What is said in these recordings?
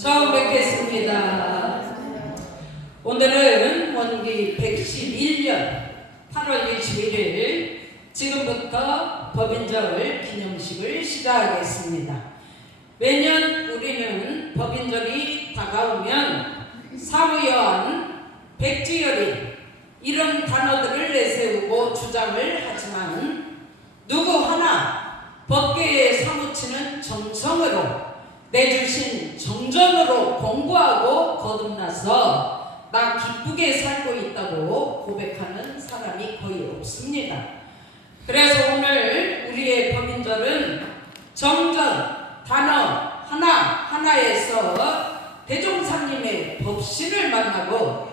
처음 뵙겠습니다. 오늘은 원기 111년 8월 21일 지금부터 법인절 기념식을 시작하겠습니다. 매년 우리는 법인절이 다가오면 사무여한, 백지열이 이런 단어들을 내세우고 주장을 하지만 누구 하나 법계에 사무치는 정성으로 내주신 정전으로 공부하고 거듭나서 나 기쁘게 살고 있다고 고백하는 사람이 거의 없습니다. 그래서 오늘 우리의 법인절은 정전 단어 하나하나에서 대종사님의 법신을 만나고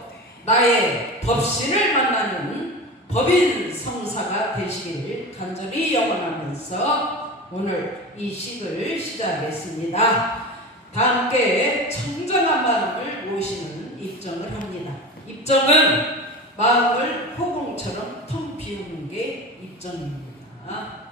나의 법신을 만나는 법인 성사가 되시기를 간절히 영원하면서 오늘 이 식을 시작하겠습니다. 다 함께 청정한 마음을 모시는 입정을 합니다. 입정은 마음을 호공처럼 텅 비우는 게 입정입니다.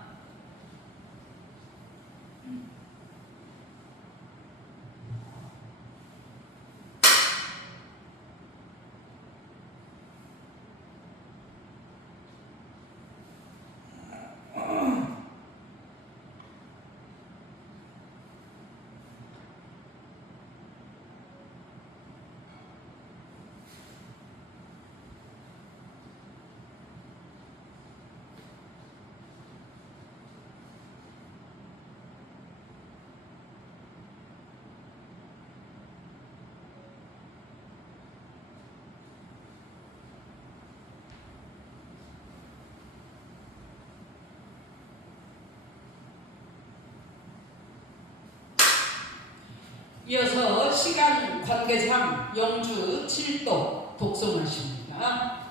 이어서 시간 관계상 영주 7도 독송하십니다.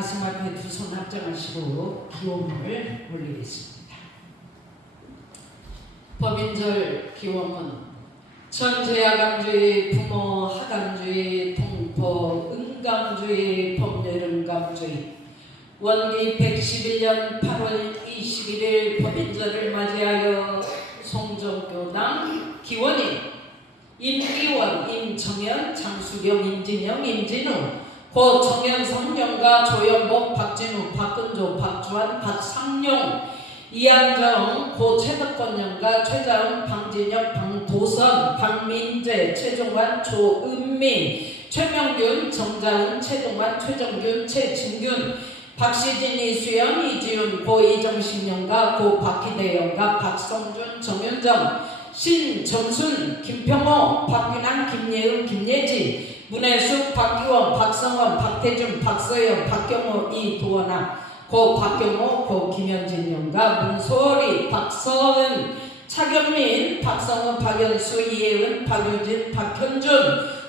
가슴 앞에 두 손 합장하시고 기원을 올리겠습니다. 법인절 기원은 전제야감주의, 부모 하감주의, 동포 은감주의, 법률은감주의 원기 111년 8월 21일 법인절을 맞이하여 송정교당 기원인 임기원, 임정현, 장수경, 임진영, 임진우 고 정현성, 영가, 조연복, 박진우, 박근조, 박주환, 박상용, 이한정, 고 최덕권, 영가, 최자은, 방진혁, 방도선, 박민재, 최종환, 조은민, 최명균, 정자은, 최동환, 최정균, 최진균, 박시진, 이수연, 이지윤, 고 이정신, 영가, 고 박희대, 영가, 박성준, 정윤정, 신정순, 김평호, 박균환, 김예은, 김예지, 문혜숙, 박기원, 박성원, 박태준, 박서영, 박경호, 이도원아, 고 박경호, 고 김현진 영가, 문소리, 박서은, 차경민, 박성우, 박연수, 이혜은, 박유진, 박현준,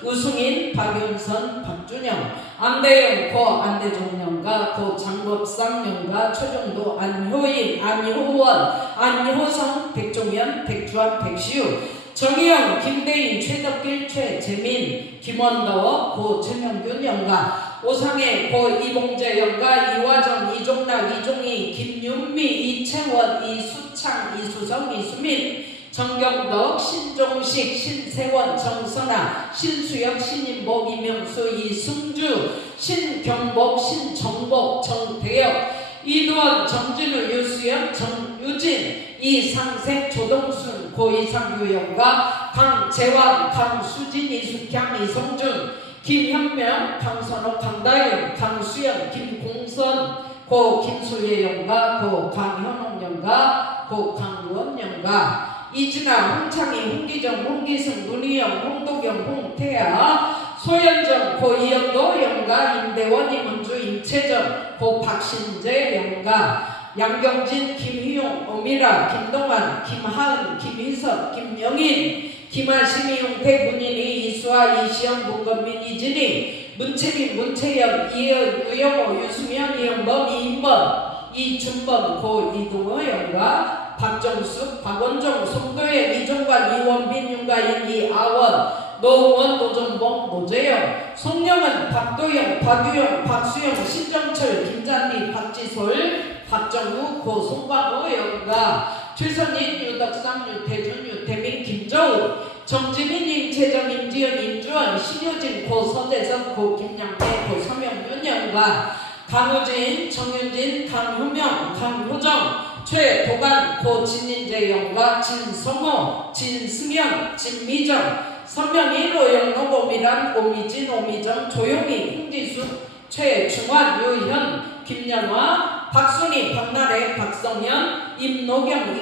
우승인, 박윤선, 박준영, 안대영, 고 안대종 연가, 고 장법상 연가, 최정도, 안효인, 안효원, 안효성, 백종현, 백주환, 백시우, 정희영, 김대인, 최덕길, 최재민, 김원더, 고 최명균 연가, 오상해, 고 이봉재 연가, 이화정, 이종락, 이종희, 김윤미, 이채원, 이수창, 이수성, 이수민, 정경덕, 신종식, 신세원, 정선아, 신수혁, 신인복, 이명수, 이승주, 신경복, 신정복, 정대혁, 이두원, 정진우, 유수영, 정유진, 이상생, 조동순, 고이상규 연가, 강재환, 강수진, 이숙향, 이성준, 김현명, 강선호, 강다윤, 강수연, 김공선, 고 김수예 연가, 고 강현옥 연가, 고 강우원 연가, 이진아, 홍창희, 홍기정, 홍기승, 문희영, 홍도경, 홍태아, 소연정, 고 이영도 연가, 임대원, 임은주, 임채정, 고 박신재 연가, 양경진, 김희용, 오미라, 김동환, 김하은, 김희석, 김영인, 김하심, 이용택, 문인희, 이수아, 이시영, 문건민, 이진희, 문채민, 문채영, 이혜은, 유영호, 유수명, 이영범, 이인범, 이준범, 고 이동호 연가, 박정숙, 박원종, 송도현, 이종관, 이원빈, 윤가인, 이아원, 노웅원, 노정봉, 노재영, 송영은, 박도영, 박유영, 박수영, 신정철, 김잔디, 박지솔, 박정우, 고 송광호 연가, 최선인, 유덕상, 유태준, 유태민, 김저우, 정지민, 임채정, 임지연, 임주원, 신효진, 고 서재석, 고 김양태, 고 서명윤 연가, 강우진, 정윤진, 강효명, 강효정, 최도관, 고 진인재 연가, 진성호, 진승현, 진미정, 선명희, 로영록, 오미란, 오미진, 오미정, 조용희, 홍지수, 최중환, 유현, 김연화, 박순희, 박나래, 박성현, 임노경,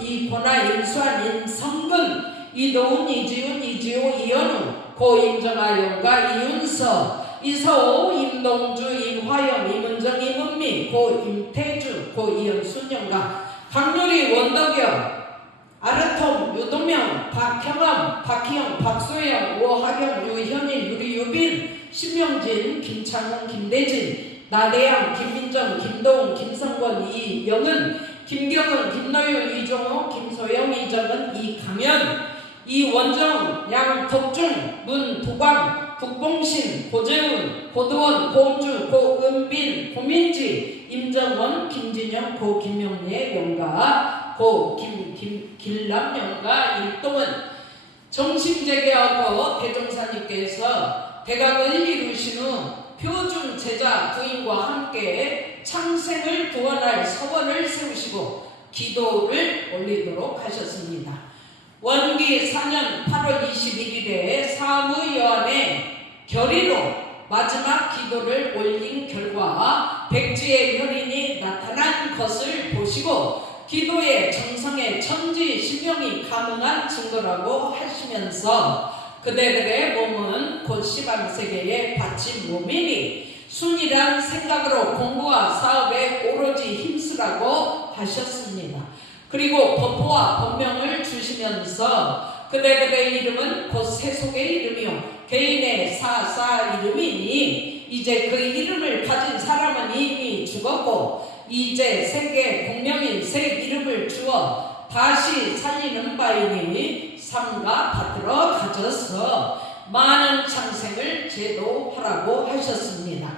이권아, 임수환, 임성근, 이도훈, 이지훈, 이지호, 이현우, 고 임정아 연가, 이윤서, 이서호, 임동주, 임화영, 임은정, 임은미, 고 임태주, 고 이현순 연가, 강유리, 원덕영, 아르톰, 유동명, 박형엄, 박희영, 박소영, 오하경, 유현일, 유리유빈, 신명진, 김창훈, 김대진, 나대양, 김민정, 김도훈, 김성권, 이영은, 김경은, 김노유, 이종호, 김소영, 이정은, 이강현, 이원정, 양덕중, 문부광, 국봉신, 고재훈, 고도원, 고은주, 고은빈, 고민지, 임정원, 김진영, 고 김명예 연가, 고 길남 연가, 일동은, 정신재개하고 대종사님께서 대각을 이루신 후 표준 제자 부인과 함께 창생을 구원할 서원을 세우시고 기도를 올리도록 하셨습니다. 원기 4년 8월 21일에 사무여안의 결의로 마지막 기도를 올린 결과 백지의 혈인이 나타난 것을 보시고 기도의 정성의 천지신명이 가능한 증거라고 하시면서 그대들의 몸은 곧 시방세계의 바친 몸이니 순이란 생각으로 공부와 사업에 오로지 힘쓰라고 하셨습니다. 그리고 법호와 법명을 주시면서 그대들의 이름은 곧 세속의 이름이요 개인의 사사 이름이니 이제 그 이름을 가진 사람은 이미 죽었고 이제 세계 공명인 새 이름을 주어 다시 살리는 바이니 삼가 받들어 가져서 많은 창생을 제도하라고 하셨습니다.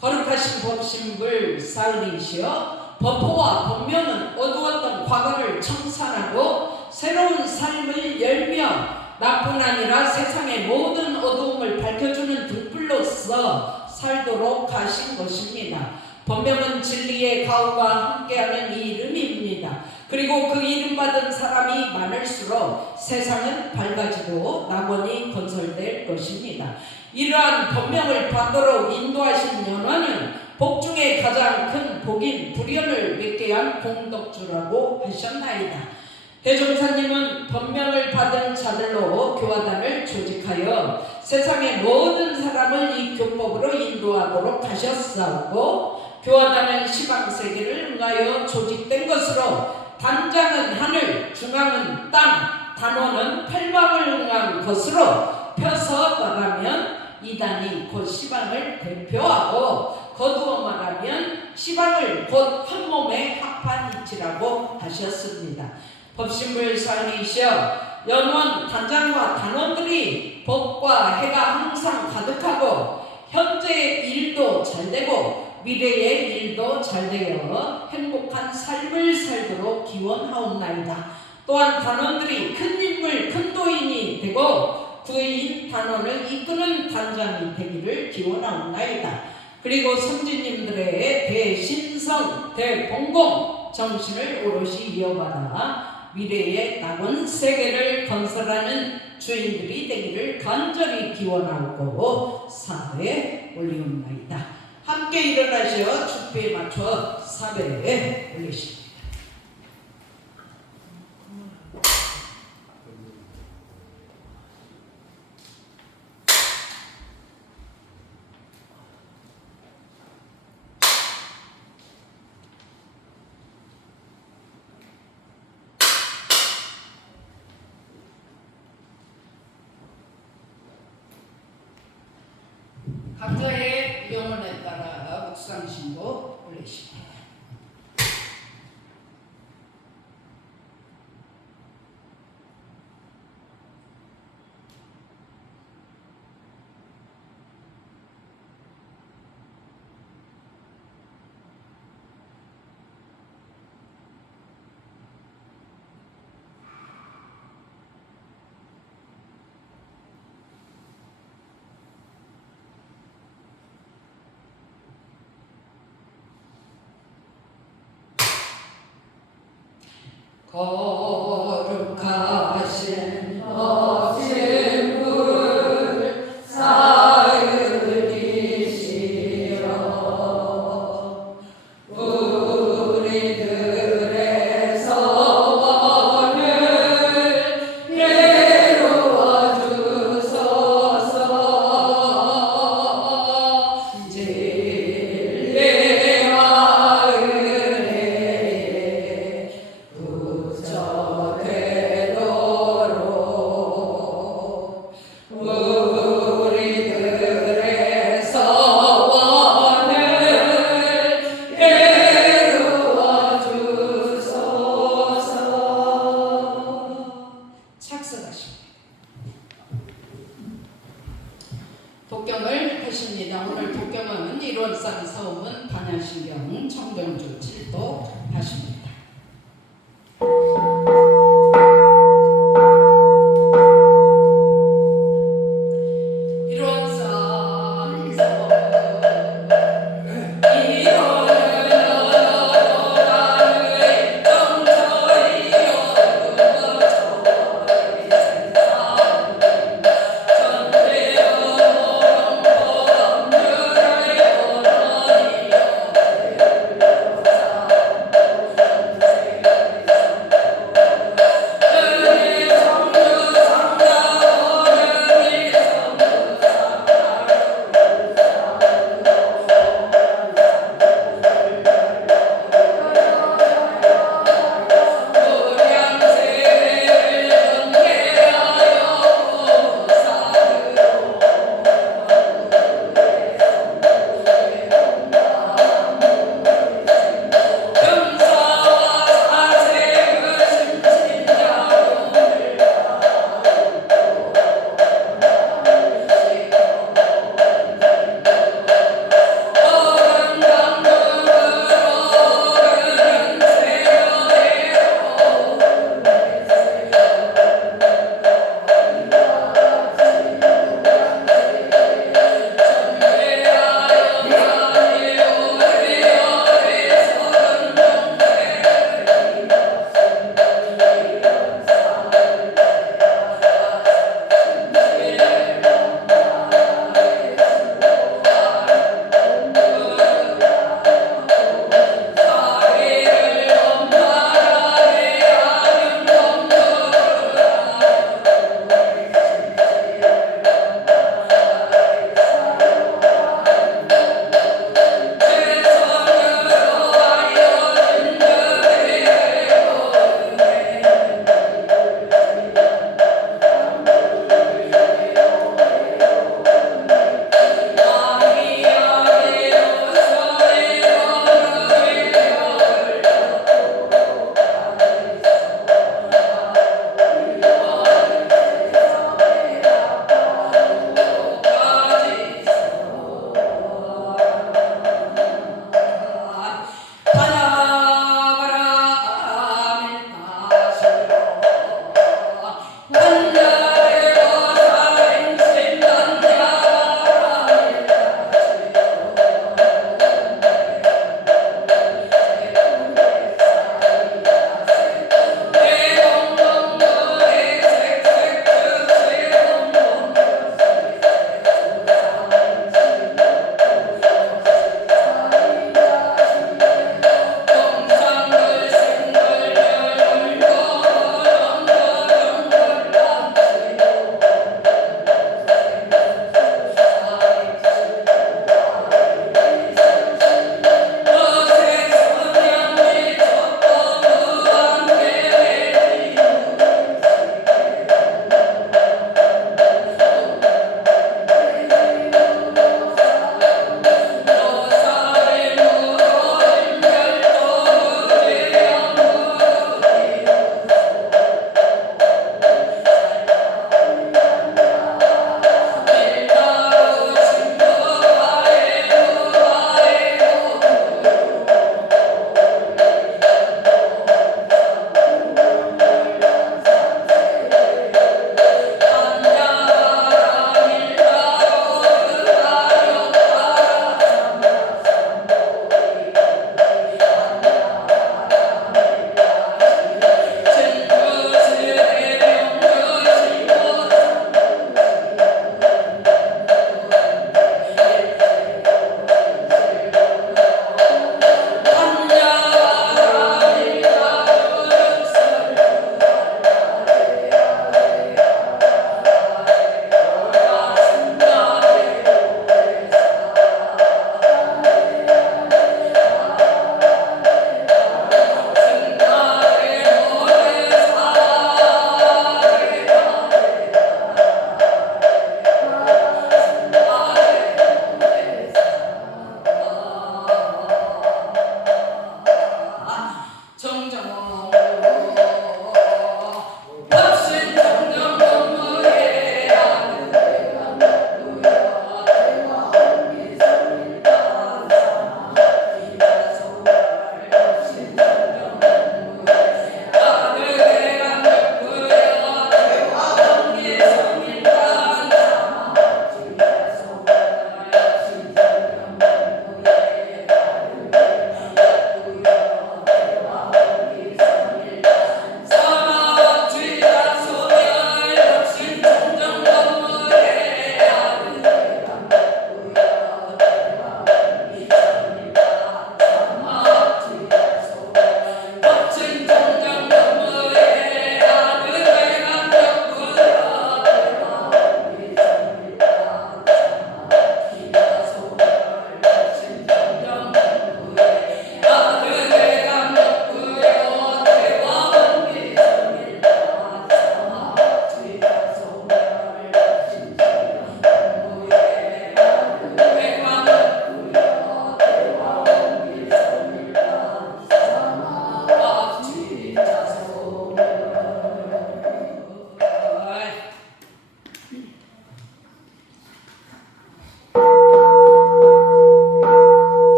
거룩하신 법신불 살리시어 법호와 법명은 어두웠던 과거를 청산하고 새로운 삶을 열며 나뿐 아니라 세상의 모든 어두움을 밝혀주는 등불로서 살도록 하신 것입니다. 법명은 진리의 가호가 함께하는 이 이름입니다. 그리고 그 이름 받은 사람이 많을수록 세상은 밝아지고 낙원이 건설될 것입니다. 이러한 법명을 받도록 인도하신 연화는 복 중에 가장 큰 복인 불연을 맺게 한 공덕주라고 하셨나이다. 대종사님은 법명을 받은 자들로 교화단을 조직하여 세상의 모든 사람을 이 교법으로 인도하도록 하셨사오고 교화단은 시방세계를 응하여 조직된 것으로 단장은 하늘, 중앙은 땅, 단원은 팔방을 응한 것으로 펴서 말하면 이단이 곧 시방을 대표하고 거두어 말하면 시방을 곧 한 몸에 합한 이치라고 하셨습니다. 법신불상이시여 연원 단장과 단원들이 법과 해가 항상 가득하고 현재의 일도 잘되고 미래의 일도 잘되어 행복한 삶을 살도록 기원하옵나이다. 또한 단원들이 큰 인물, 큰 도인이 되고 구인 단원을 이끄는 단장이 되기를 기원하옵나이다. 그리고 선지님들의 대신성, 대봉공 정신을 오롯이 이어받아 미래의 남은 세계를 건설하는 주인들이 되기를 간절히 기원하고 사배에 올리옵나이다. 함께 일어나시어 주비에 맞춰 사배에 올리십니다. 각자의 영혼에 따라 묵상신고 올리십니다. 거룩하신 어신 분 사으리시여 우리들의 서원을 이루어 주소서. 진리와 은혜에 부처되도록 우리들의 서원을 이루어 주소서. 착석하십니다. 독경을 하십니다. 오늘 독경은 일원상 서음은 반야신경 청정주 7도 하십니다.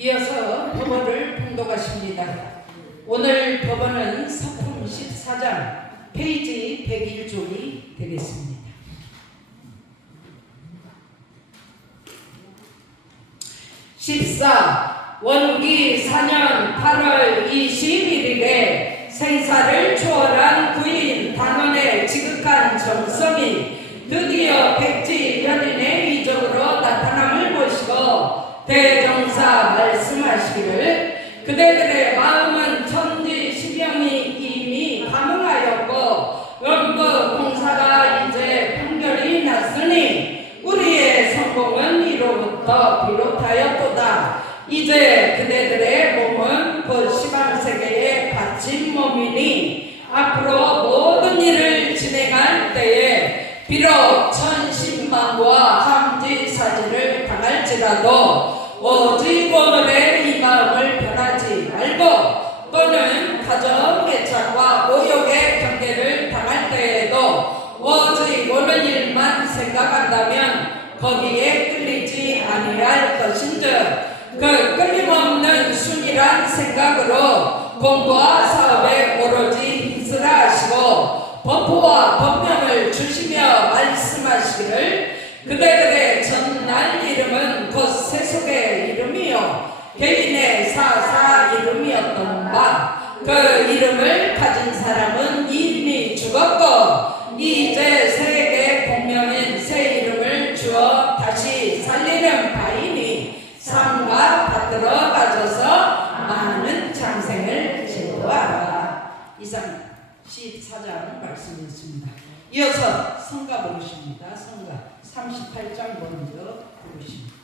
이어서 법원을 봉독하십니다. 오늘 법원은 서품 14장 페이지 101쪽이 되겠습니다. 14. 원기 4년 8월 21일에 생사를 초월한 구인 단원의 지극한 정성이 드디어 백지 연인의 이적으로 나타남을 보시고 대종사 말씀하시기를 그대들의 마음은 천지 시경이 이미 감응하였고 원부 공사가 이제 판결이 났으니 우리의 성공은 이로부터 비롯하였도다. 이제 그대들의 몸은 그 시방세계의 갇힌 몸이니 앞으로 모든 일을 진행할 때에 비록 천신만고와 함지사지를 당할지라도 오직 오늘의 이 마음을 변하지 말고 또는 가정 애착과 오욕의 경계를 당할 때에도 오직 오늘 일만 생각한다면 거기에 끌리지 아니할 것인즉 그 끊임없는 순이란 생각으로 공부와 사업에 오로지 힘쓰라 하시고 법호와 법명을 주시며 말씀하시기를 그대들의 전날 이름은 곧 세속의 이름이요 개인의 사사 이름이었던 바 그 이름을 가진 사람은 이미 죽었고 이제 세계 공명인 새 이름을 주어 다시 살리는 바이니 삶과 받들어 가져서 많은 장생을 제도하라. 이상 14장 말씀이었습니다. 이어서 성가 부르십니다. 성가 38장 먼저 부르십니다.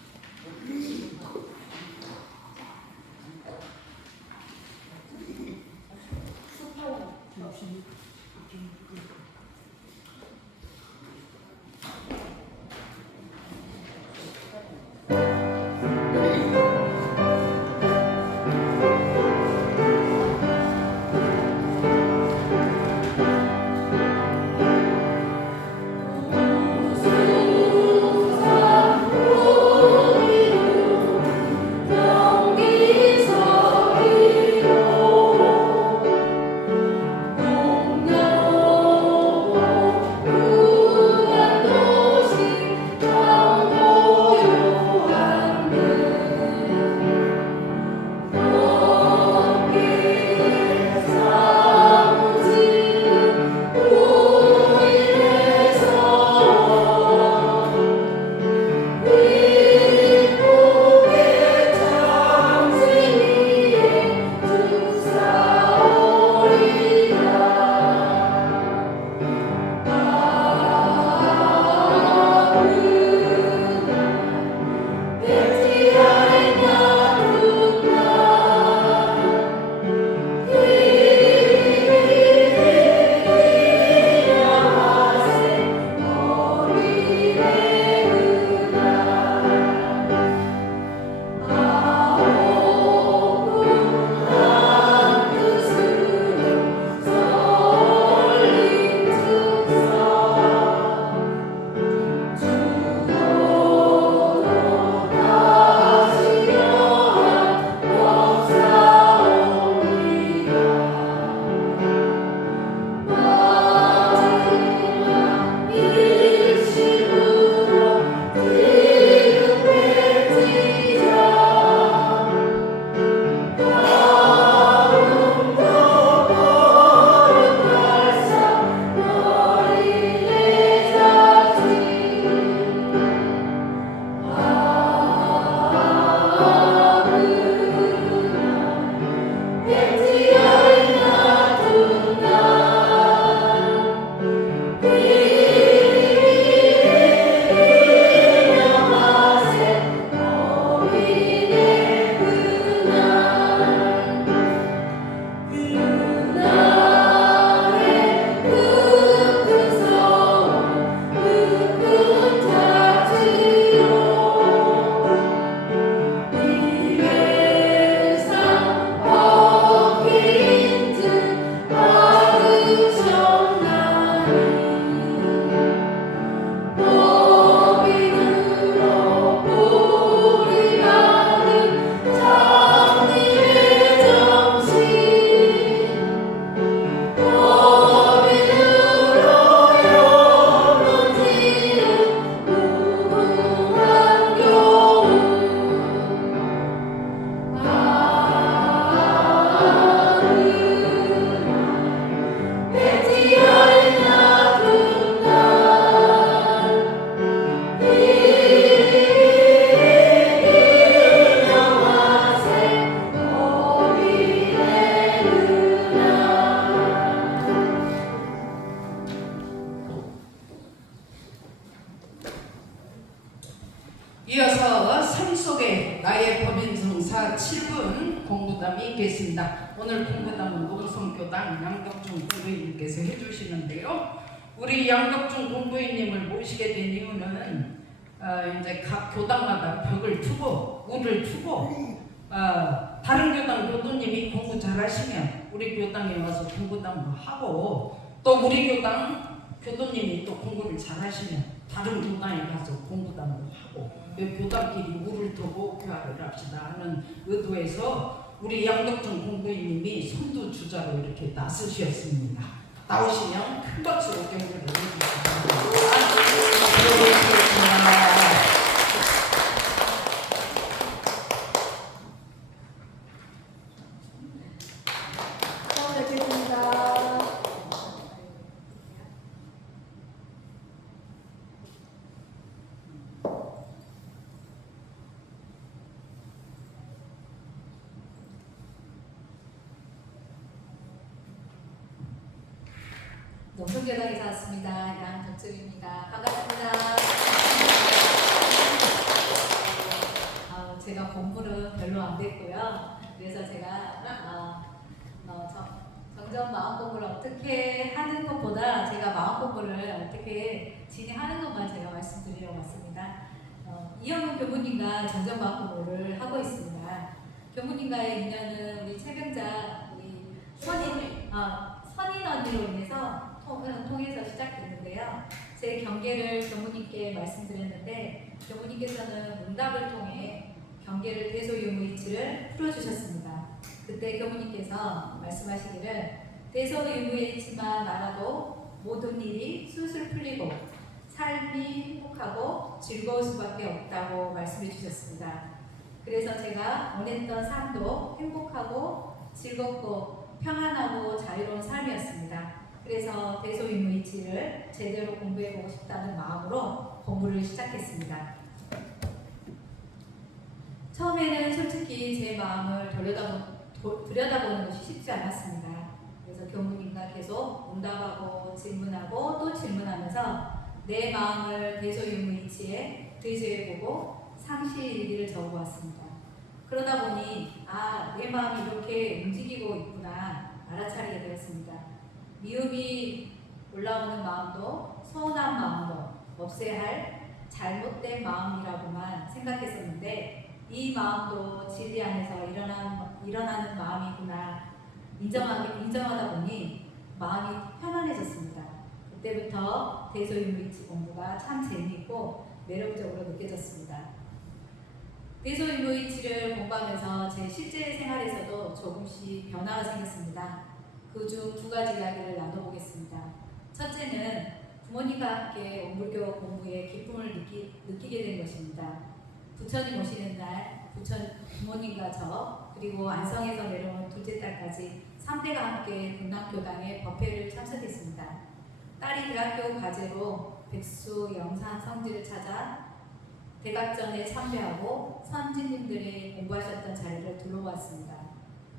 이어서 삶 속에 나의 법인성사 7분 공부담이 있겠습니다. 오늘 공부담은 농성교당 양덕중 공부인님께서 해주시는데요. 우리 양덕중 공부인님을 모시게 된 이유는 이제 각 교당마다 벽을 두고 우를 두고 다른 교당 교도님이 공부 잘하시면 우리 교당에 와서 공부담도 하고, 또 우리 교당 교도님이 또 공부를 잘하시면 다른 교당에 가서 공부담도 하고, 교당끼리 우를 두고 교화를 합시다 하는 의도에서 우리 양덕중 공부인님이 선두주자로 이렇게 나서셨습니다. 나오시면 큰 박수로 경례를 해주시기 바랍니다. 농성교당에서 왔습니다. 양덕중입니다. 반갑습니다. 제가 공부는 별로 안 됐고요. 그래서 제가 정전 마음 공부를 어떻게 하는 것보다 제가 마음 공부를 어떻게 진행하는 것만 제가 말씀드리려고 왔습니다. 이영훈 교무님과 정전 마음 공부를 하고 있습니다. 교무님과의 인연은 우리 최병자 우리 선인 언니로 인해서 통해서 시작됐는데요. 제 경계를 교무님께 말씀드렸는데 교무님께서는 문답을 통해 경계를 대소유무이치를 풀어주셨습니다. 그때 교무님께서 말씀하시기를 대소유무이치만 알아도 모든 일이 술술 풀리고 삶이 행복하고 즐거울 수밖에 없다고 말씀해 주셨습니다. 그래서 제가 원했던 삶도 행복하고 즐겁고 평안하고 자유로운 삶이었습니다. 그래서 대소유무이치를 제대로 공부해보고 싶다는 마음으로 공부를 시작했습니다. 처음에는 솔직히 제 마음을 들여다보는 것이 쉽지 않았습니다. 그래서 교무님과 계속 응답하고 질문하고 또 질문하면서 내 마음을 대소유무이치에 대조해보고 상시일기를 적어왔습니다. 그러다 보니 내 마음이 이렇게 움직이고 있구나 알아차리게 되었습니다. 미움이 올라오는 마음도 서운한 마음도 없애야 할 잘못된 마음이라고만 생각했었는데 이 마음도 진리 안에서 일어나는 마음이구나 인정하다 보니 마음이 편안해졌습니다. 그때부터 대소유무이치 공부가 참 재미있고 매력적으로 느껴졌습니다. 대소유무이치를 공부하면서 제 실제 생활에서도 조금씩 변화가 생겼습니다. 그중 두 가지 이야기를 나눠보겠습니다. 첫째는 부모님과 함께 온불교 공부에 기쁨을 느끼게 된 것입니다. 부처님 오시는 날 부모님과 저 그리고 안성에서 내려온 둘째 딸까지 3대가 함께 분당교당의 법회를 참석했습니다. 딸이 대학교 과제로 백수 영산 성지를 찾아 대각전에 참배하고 선진님들이 공부하셨던 자리를 둘러보았습니다.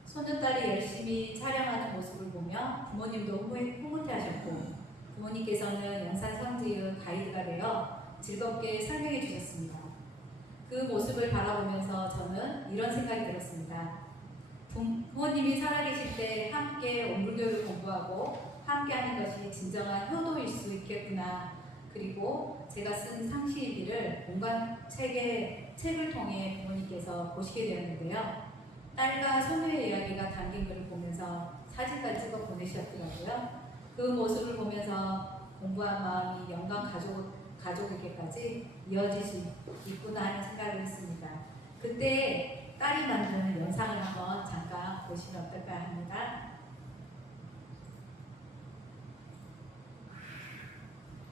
손녀딸이 열심히 촬영하는 모습을 보며 부모님도 흐뭇해하셨고 부모님께서는 영산 성지의 가이드가 되어 즐겁게 설명해 주셨습니다. 그 모습을 바라보면서 저는 이런 생각이 들었습니다. 부모님이 살아계실 때 함께 온불교를 공부하고 함께하는 것이 진정한 효도일 수 있겠구나. 그리고 제가 쓴 상시일기를 온갖 책을 통해 부모님께서 보시게 되었는데요. 딸과 손녀의 이야기가 담긴 글을 보면서 사진까지 찍어 보내셨더라고요. 그 모습을 보면서 공부한 마음이 영광 가족에게까지 이어질 수 있구나 하는 생각을 했습니다. 그때 딸이 만든 영상을 한번 잠깐 보시면 어떨까 합니다.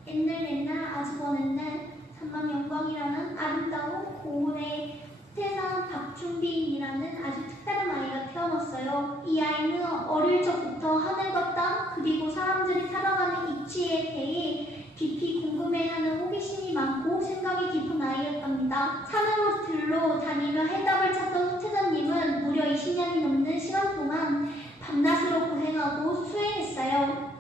옛날 아주 먼 옛날 삼만영광이라는 아름다운 고을에 태산 박준빈이라는 아주 특별한 아이가 태어났어요. 이 아이는 어릴 적부터 하늘과 땅 그리고 사람들이 살아가는 이치에 대해 깊이 궁금해하는 호기심이 많고 생각이 깊은 아이였답니다. 산으로 다니며 해답을 찾던 후태자님은 무려 20년이 넘는 시간 동안 밤낮으로 고생하고 수행했어요.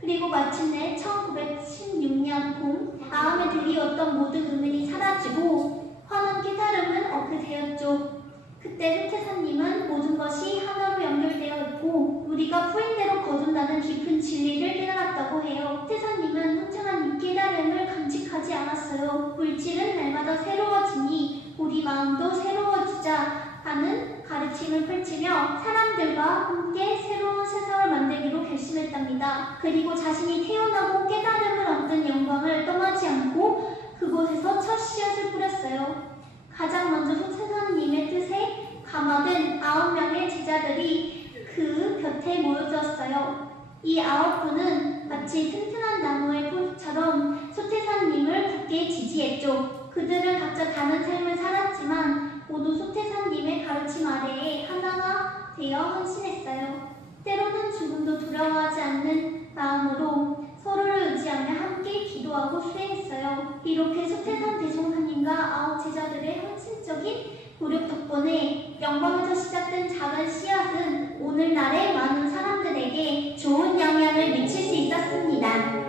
그리고 마침내 1916년 봄 마음에 들이었던 모든 의문이 사라지고 깨달음은 엊그제였죠. 그때 흑태사님은 모든 것이 하나로 연결되어 있고 우리가 뿌린대로 거둔다는 깊은 진리를 깨달았다고 해요. 흑태사님은 혼자만 이 깨달음을 간직하지 않았어요. 물질은 날마다 새로워지니 우리 마음도 새로워지자 하는 가르침을 펼치며 사람들과 함께 새로운 세상을 만들기로 결심했답니다. 그리고 자신이 태어나고 깨달음을 얻은 영광을 떠나지 않고 그곳에서 첫 씨앗을 뿌렸어요. 가장 먼저 흑태사님의 뜻에 감화된 9명의 제자들이 그 곁에 모여들었어요. 이 9분은 마치 튼튼한 나무의 포도처럼 소태사님을 굳게 지지했죠. 그들은 각자 다른 삶을 살았지만 모두 소태사님의 가르침 아래에 하나가 되어 헌신했어요. 때로는 죽음도 두려워하지 않는 마음으로 서로를 의지하며 함께 기도하고 수행했어요. 이렇게 소태산 대종사님과 9 제자들의 헌신적인 노력 덕분에 영광에서 시작된 작은 씨앗은 오늘날의 많은 사람들에게 좋은 영향을 미칠 수 있었습니다.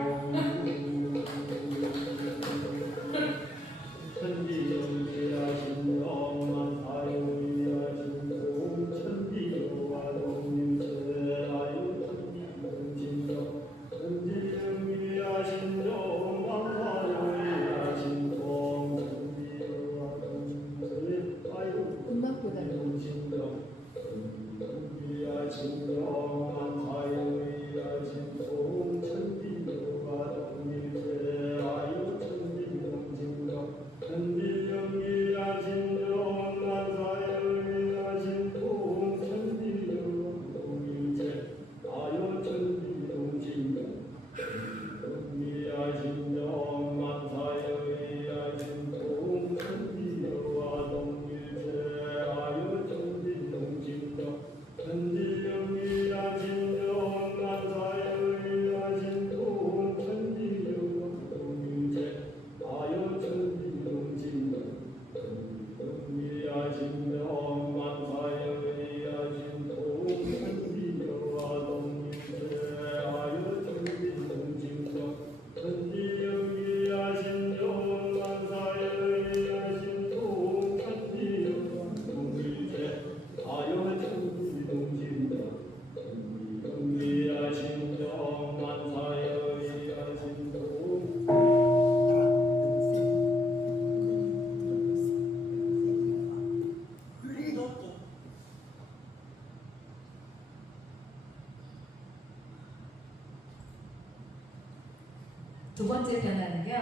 두 번째 변화는요.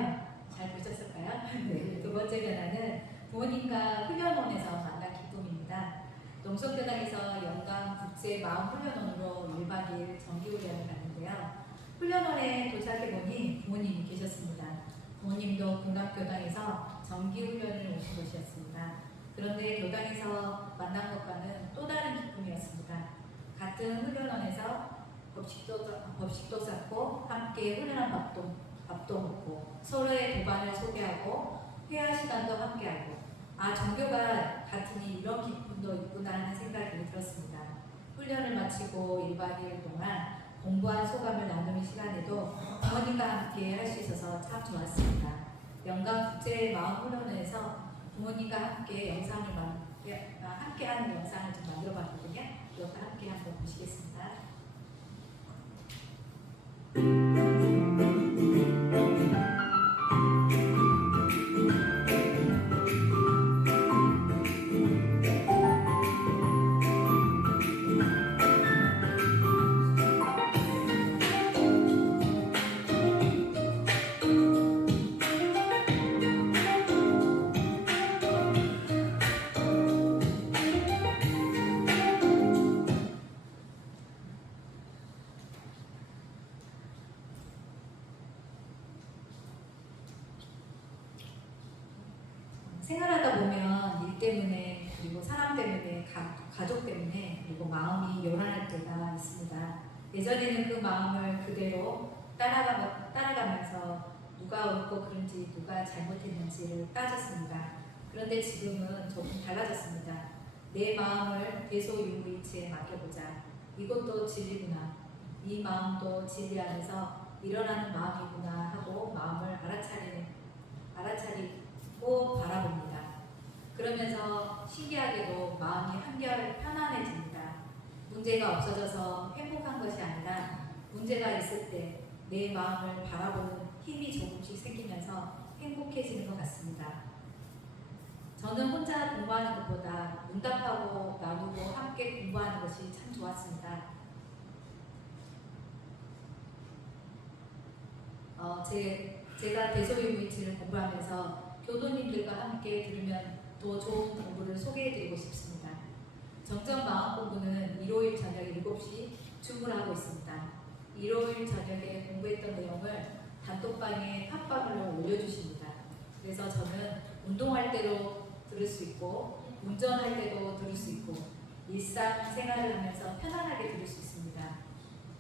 잘 보셨을까요? 네. 두 번째 변화는 부모님과 훈련원에서 만난 기쁨입니다. 농성교당에서 영광 국제 마음 훈련원으로 1박 2일 정기 훈련을 갔는데요. 훈련원에 도착해보니 부모님이 계셨습니다. 부모님도 공감교당에서 정기 훈련을 오신 것이었습니다. 그런데 교당에서 만난 것과는 또 다른 기쁨이었습니다. 같은 훈련원에서 법식도 쌓고 함께 훈련한 밥도 먹고 서로의 도반을 소개하고 회화 시간도 함께하고 종교가 같으니 이런 기쁨도 있구나 하는 생각이 들었습니다. 훈련을 마치고 1박 2일 동안 공부한 소감을 나누는 시간에도 부모님과 함께 할 수 있어서 참 좋았습니다. 영광국제 마음훈련원에서 부모님과 함께 함께하는 영상을 좀 만들어봤거든요. 이것도 함께 한번 보시겠습니다. 생활하다 보면 일 때문에 그리고 사람 때문에 가족 때문에 그리고 마음이 요란할 때가 있습니다. 예전에는 그 마음을 그대로 따라가면서 누가 옳고 그른지 누가 잘못했는지를 따졌습니다. 그런데 지금은 조금 달라졌습니다. 내 마음을 대소유무이치에 맡겨보자. 이것도 진리구나. 이 마음도 진리 안에서 일어나는 마음이구나 하고 마음을 알아차리고 바라봅니다. 신기하게도 마음이 한결 편안해집니다. 문제가 없어져서 행복한 것이 아니라 문제가 있을 때 내 마음을 바라보는 힘이 조금씩 생기면서 행복해지는 것 같습니다. 저는 혼자 공부하는 것보다 응답하고 나누고 함께 공부하는 것이 참 좋았습니다. 제가 대소유무이치를 공부하면서 교도님들과 함께 들으면 더 좋은 공부를 소개해드리고 싶습니다. 정전 마음 공부는 일요일 저녁 7시 줌을 하고 있습니다. 일요일 저녁에 공부했던 내용을 단톡방에 팟빵으로 올려주십니다. 그래서 저는 운동할 때도 들을 수 있고 운전할 때도 들을 수 있고 일상생활을 하면서 편안하게 들을 수 있습니다.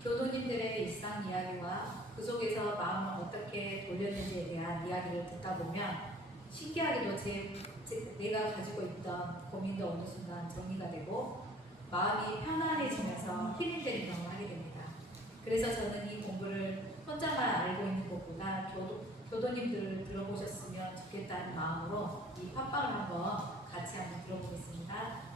교도님들의 일상 이야기와 그 속에서 마음을 어떻게 돌렸는지에 대한 이야기를 듣다 보면 신기하게도 내가 가지고 있던 고민도 어느 순간 정리가 되고 마음이 편안해지면서 힐링되는 경험을 하게 됩니다. 그래서 저는 이 공부를 혼자만 알고 있는 것보다 교도님들을 들어보셨으면 좋겠다는 마음으로 이 팟빵을 한번 같이 한번 들어보겠습니다.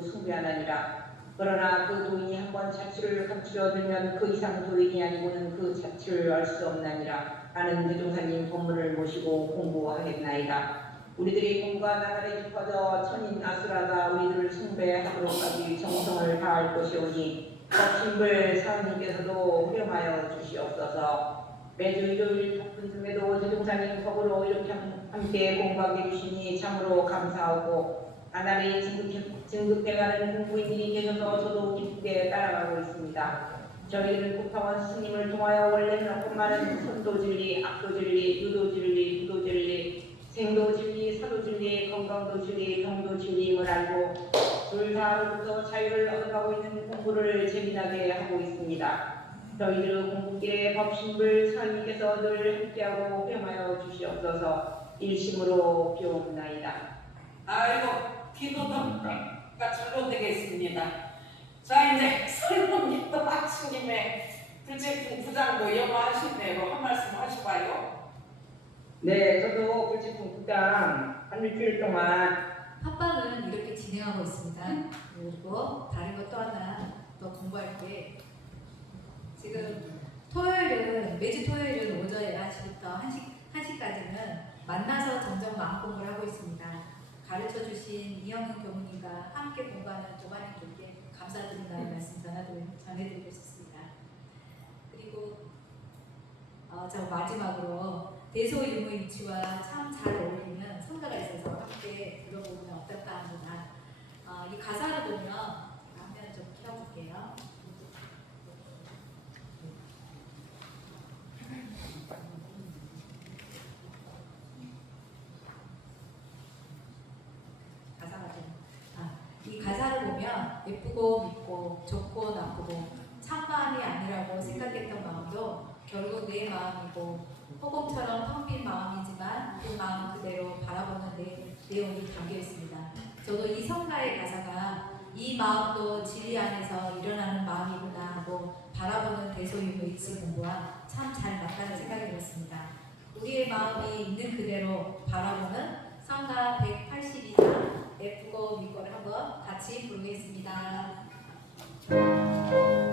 숭배하나니라. 그러나 그 도인이 한번 자취를 감추려 들면 그 이상 도인이 아니고는 그 자취를 알 수 없나니라. 나는 대종사님 법문을 모시고 공부하겠나이다. 우리들이 공부가 나날이 깊어져 천인 아수라가 우리들을 숭배하도록까지 정성을 다할 것이오니 법신불 사모님께서도 후렴하여 주시옵소서. 매주 일요일 바쁜 중에도 대종사님 법으로 이렇게 함께 공부하게 해주시니 참으로 감사하고 나날이 진급해가는 공부인들이 계셔서 저도 기쁘게 따라가고 있습니다. 저희들은 국타원 스님을 통하여 원래는 엄마는 선도진리, 악도진리, 유도진리, 부도진리, 생도진리, 사도진리, 건강도진리, 병도진리임을 알고 둘 다로부터 자유를 얻어가고 있는 공부를 재미나게 하고 있습니다. 저희들의 공부길에 법신불 사님께서 늘 함께하고 회마여 주시옵소서. 일심으로 비옵나이다. 아이고 기도가 절로 되겠습니다. 자 이제 설문님도 하신 김에 불제품 부장도 영어하신 대로 한 말씀 하시봐요. 네, 저도 불제품 국당 한 일주일 동안 팟빵은 이렇게 진행하고 있습니다. 그리고 다른 것 또 하나 더 공부할 때 지금 매주 토요일은 오전 11시부터 1시까지는 만나서 정정 마음 공부를 하고 있습니다. 가르쳐주신 이영훈 교무님과 함께 공부하는 도반님들께 감사드린다는 말씀 전해드리고 싶습니다. 그리고 저 마지막으로 대소유무일치와 참 잘 어울리는 성가가 있어서 함께 들어보면 어떨까 합니다. 이 가사를 보면 화면 좀 켜볼게요. 이 가사를 보면 예쁘고 밉고 좋고 나쁘고 참마음이 아니라고 생각했던 마음도 결국 내 마음이고 허공처럼 텅 빈 마음이지만 그 마음 그대로 바라보는 내용이 담겨 있습니다. 저도 이 성가의 가사가 이 마음도 진리 안에서 일어나는 마음이구나 하고 바라보는 대소유무일치 공부와 참 잘 맞다는 생각이 들었습니다. 우리의 마음이 있는 그대로 바라보는 성가 182장 예쁘고 밉고를 한번 같이 부르겠습니다. 오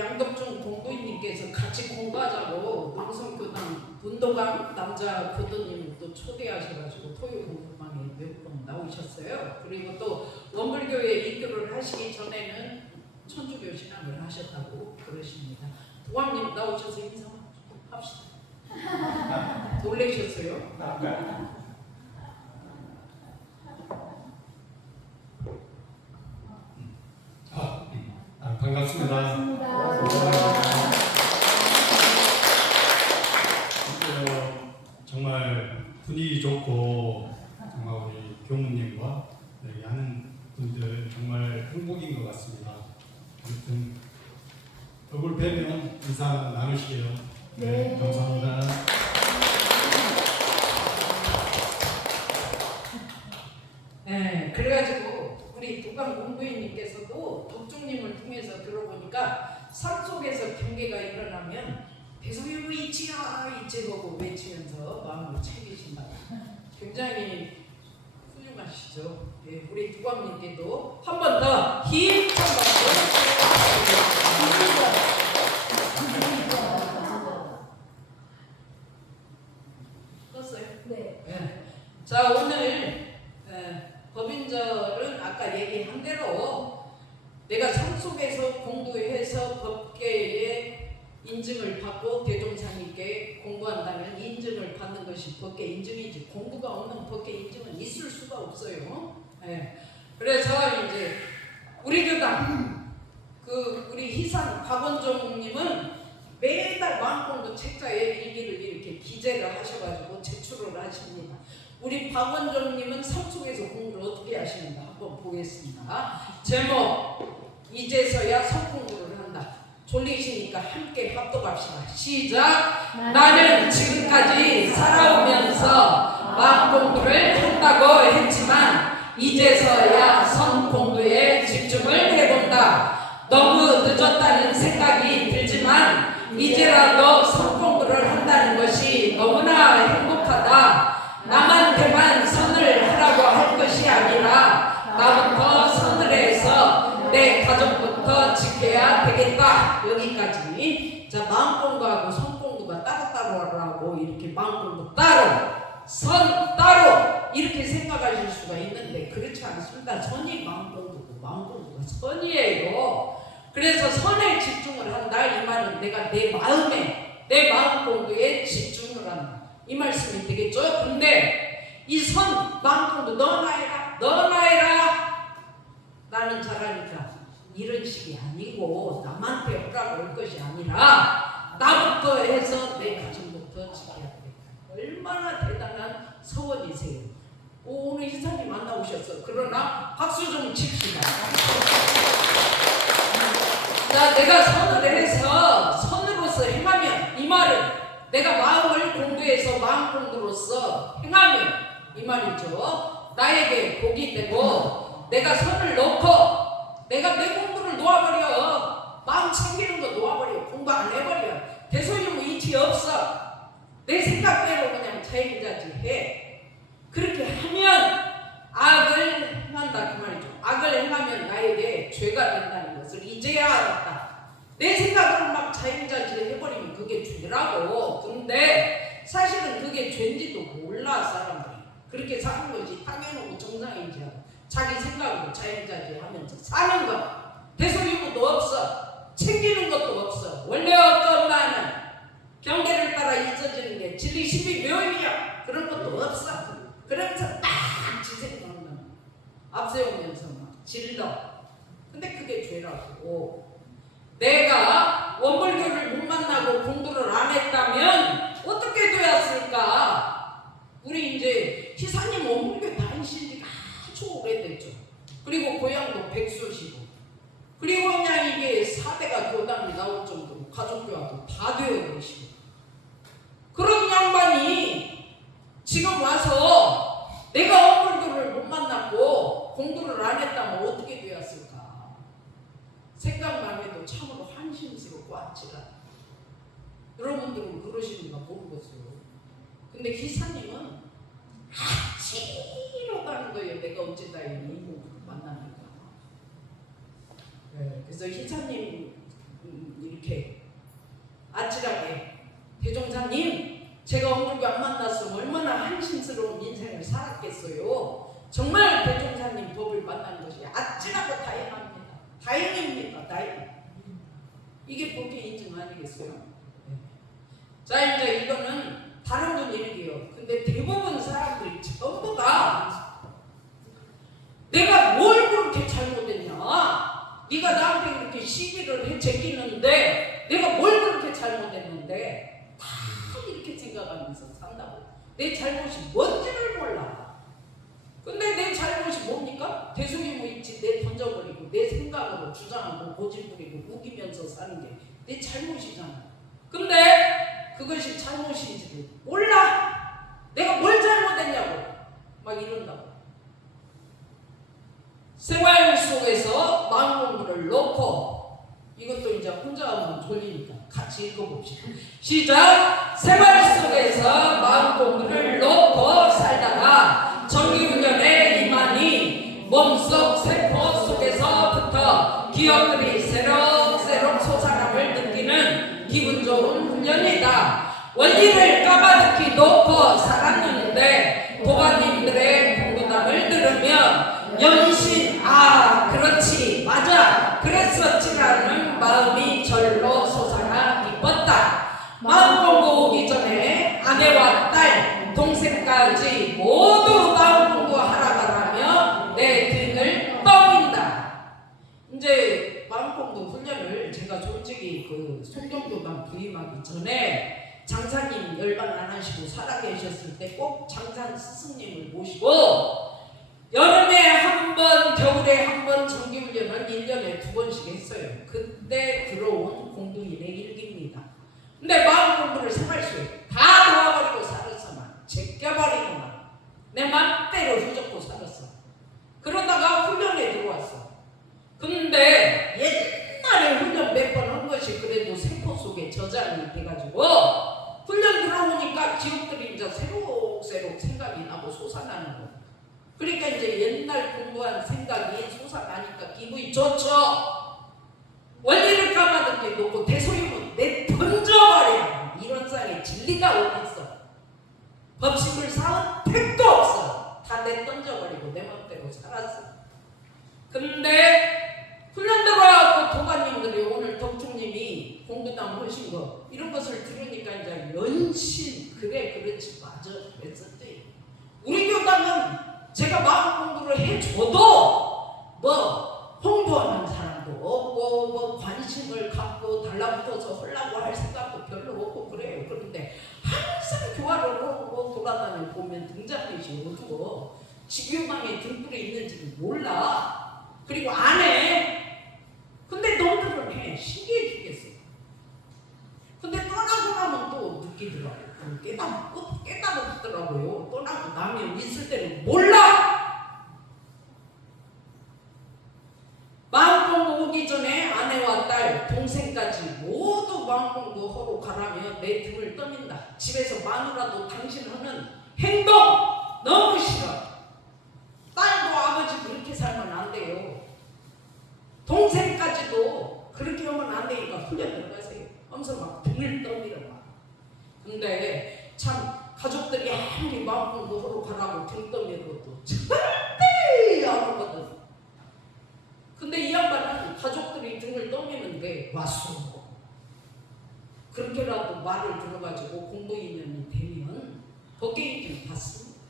양덕중 공부인님께서 같이 공부하자고 농성교당 분도강 남자 교도님을 또 초대하셔가지고 토요 공부방에 몇 번 나오셨어요. 그리고 또 원불교회 입교를 하시기 전에는 천주교 신학을 하셨다고 그러십니다. 도감님 나오셔서 인사 합시다. 놀라셨어요? 반갑습니다. 정말 분위기 좋고 정말 우리 교무님과 여기 하는 분들 정말 행복인 것 같습니다. 아무튼 얼굴 뵈면 인사 나누시게요. 네, 감사합니다. 네, 그래가지고 우리 도감 공부인님께서도 덕중님을 통해서 들어보니까 삶 속에서 경계가 일어나면 배소유의 이치야 이치하고 외치면서 마음을 챙기신다. 굉장히 훌륭하시죠. 네, 우리 도감님께도 한 번 더 힘찬 박수. 떴어요? 네. 네. 자, 오늘 법인절은 아까 얘기한 대로 내가 삶 속에서 공부해서 법계의 인증을 받고 대종사님께 공부한다면 인증을 받는 것이 법계 인증이지 공부가 없는 법계 인증은 있을 수가 없어요. 네. 그래서 이제 우리 교당 우리 희산 박원종님은 매달 마음공부 책자에 일기를 이렇게 기재를 하셔가지고 제출을 하십니다. 우리 박원종님은 삶 속에서 공부를 어떻게 하시는가 한번 보겠습니다. 제목 이제서야 성공부를 한다. 졸리시니까 함께 합독합시다. 시작. 나는 지금까지 살아오면서 마음공부를 한다고 했지만 이제서야 선공부에 집중을 해본다. 너무 늦었다는 생각이 들지만 이제라도 선공부를 한다는 것이 너무나 행복하다. 남한테만 선을 하라고 할 것이 아니라 나부터 선을 해서 내 가족부터 지켜야 되겠다. 여기까지. 자, 마음공부하고 선공부가 따로따로 하라고 이렇게 마음공부 따로 선 따로 이렇게 생각하실 수가 있는데 그렇지 않습니다. 선이 마음공부고 마음공부가 선이에요. 그래서 선에 집중을 한다. 이 말은 내가 내 마음에 내 마음 공부에 집중을 한다. 이 말씀이 되겠죠? 근데 이 선 마음 공부 너나 해라 너나 해라 나는 잘하니까 이런 식이 아니고 남한테 하라고 할 것이 아니라 나부터 해서 내 가정부터 지켜야 되겠다. 얼마나 대단한 서원이세요. 오늘 희사님 만나오셨어. 그러나 박수 좀 칩시다. 자, 내가 선을 해서 선으로서 행하면 이 말은 내가 마음을 공부해서 마음 공부로서 행하면 이 말이죠. 나에게 복이 되고 내가 선을 놓고 내가 내 공부를 놓아버려. 마음 챙기는 거 놓아버려. 공부 안 해버려. 대소유무이치 없어. 내 생각대로 그냥 자유자재 해. 그렇게 하면 악을 행한다 그 말이죠. 악을 행하면 나에게 죄가 된다는 것을 이제야 알았다. 내 생각으로 막 자유자재 해버리면 그게 죄라고. 근데 사실은 그게 죄인지도 몰라 사람들이. 그렇게 사는 것이 당연하고 정상이지. 자기 생각으로 자유자재 하면서 사는 것. 대소유무도 없어. 챙기는 것도 없어. 원래 어떤 나는 경계를 따라 있어지는 게 진리 12묘이야. 그런 것도 없어. 그러면서 딱 지생각만 앞세우면서 막 질러. 근데 그게 죄라고. 내가 원불교를 못 만나고 공부를 안 했다면 어떻게 되었을까? 우리 이제 희사님 원불교 다니신 지가 아주 오래됐죠. 그리고 고향도 백수시고 그리고 그냥 이게 4대가 교단이 나올 정도로 가족교화도 다 되어 계시고 그런 양반이 지금 와서 내가 원불교를 못 만났고 공부를 안 했다면 어떻게 되었을까? 생각만 해도 참으로 한심스럽고 아찔하다. 여러분들은 그러시는가 모르겠어요. 근데 기사님은 아찔하다는 거예요. 내가 어쩌다 이 공부를 만나니까. 네, 그래서 희사님 이렇게 아찔하게 대종사님 제가 엄불교 안 만났으면 얼마나 한심스러운 인생을 살았겠어요. 정말 대종사님 법을 만난 것이 아찔하고 다행합니다. 다행입니다. 다행. 이게 법의 인증 아니겠어요? 자 이제 이거는 다른 분 얘기예요. 근데 대부분 사람들이 전부 다 내가 뭘 그렇게 잘못했냐? 네가 나한테 그렇게 시비를 해 제끼는데 내가 뭘 그렇게 잘못했는데 다 이렇게 생각하면서 산다고. 내 잘못이 뭔지를 몰라. 근데 내 잘못이 뭡니까? 대속이고 있지. 내 던져버리고 내 생각으로 주장하고 고집부리고 우기면서 사는 게 내 잘못이잖아. 근데 그것이 잘못인지를 몰라. 내가 뭘 잘못했냐고 막 이런다고. 생활 속에서 마음 공부를 놓고, 이것도 이제 혼자 하면 졸리니까 같이 읽어봅시다. 시작! 생활 속에서 마음 공부를 놓고 살다가 정기훈련에 임하니 몸속 세포 속에서부터 기억들이 새록새록 솟아남을 느끼는 기분 좋은 훈련이다. 원리를 까마득히 놓고 살았는데 도가님들의 공부담을 들으면 연신 그렇지 맞아 그랬었지라는 마음이 절로 솟아나 기뻤다. 마음 공부 오기 전에 아내와 딸 동생까지 모두 마음 공부하라 가라며 내 등을 떠민다. 이제 마음 공부 훈련을 제가 솔직히 그 송경교단 부임하기 전에 장사님 열반 안 하시고 살아계셨을 때 꼭 장산 스승님을 모시고 여름에 한 번, 겨울에 한 번 정기훈련을 1년에 2번씩 했어요. 그때 들어온 공동인의 일기입니다. 근데 마음 공부를 생활 속에 다 놓아버리고 살았어만, 제껴버리고만 내 맘대로 휘젓고 살았어. 그러다가 훈련에 들어왔어. 근데 옛날에 훈련 몇 번 한 것이 그래도 세포 속에 저장이 돼가지고 훈련 들어오니까 기억들이 이제 새록새록 생각이 나고 솟아나는 거. 그러니까 이제 옛날 공부한 생각이 솟아나니까 기분이 좋죠. 원리를 까마득히 놓고 대소유문 내 던져버려. 이런 쌍에 진리가 어디 있어? 법식을 쌓은 택도 없어. 다 내 던져버리고 내 맘대로 살았어. 근데 훈련 들어와서 도가님들이 오늘 덕중님이 공부담 하신 거 이런 것을 들으니까 이제 연신 그래 그렇지 맞아 그랬었지. 우리 교단은 제가 마음 공부를 해줘도 뭐 홍보하는 사람도 없고 뭐 관심을 갖고 달라붙어서 하려고 할 생각도 별로 없고 그래요. 그런데 항상 교화를 하고 돌아다녀 보면 등잔빛이 어두워. 지교방에 등불이 있는지를 몰라. 그리고 안 해. 근데 놈들은 해. 신기해 죽겠어. 근데 떠나고 나면 또 느끼더라고요. 깨닫더라고요. 떠나고 나면 있을 때는 몰라. 마음 공부 오기 전에 아내와 딸, 동생까지 모두 마음 공부하러 가라며 내 등을 떠민다. 집에서 마누라도 당신 하는 행동 너무 싫어. 딸도 아버지 그렇게 살면 안 돼요. 동생까지도 그렇게 하면 안 되니까 훈련 들어가세요. 하면서 막 등을 떠밀어 봐. 근데 참 가족들이 아무리 마음 공부하러 가라고 등 떠밀어도 절대 안 하거든. 근데 이 양반은 가족들이 등을 떠미는데 왔어. 그렇게라도 말을 들어가지고 공부 인연이 되면 법계인증 받습니다.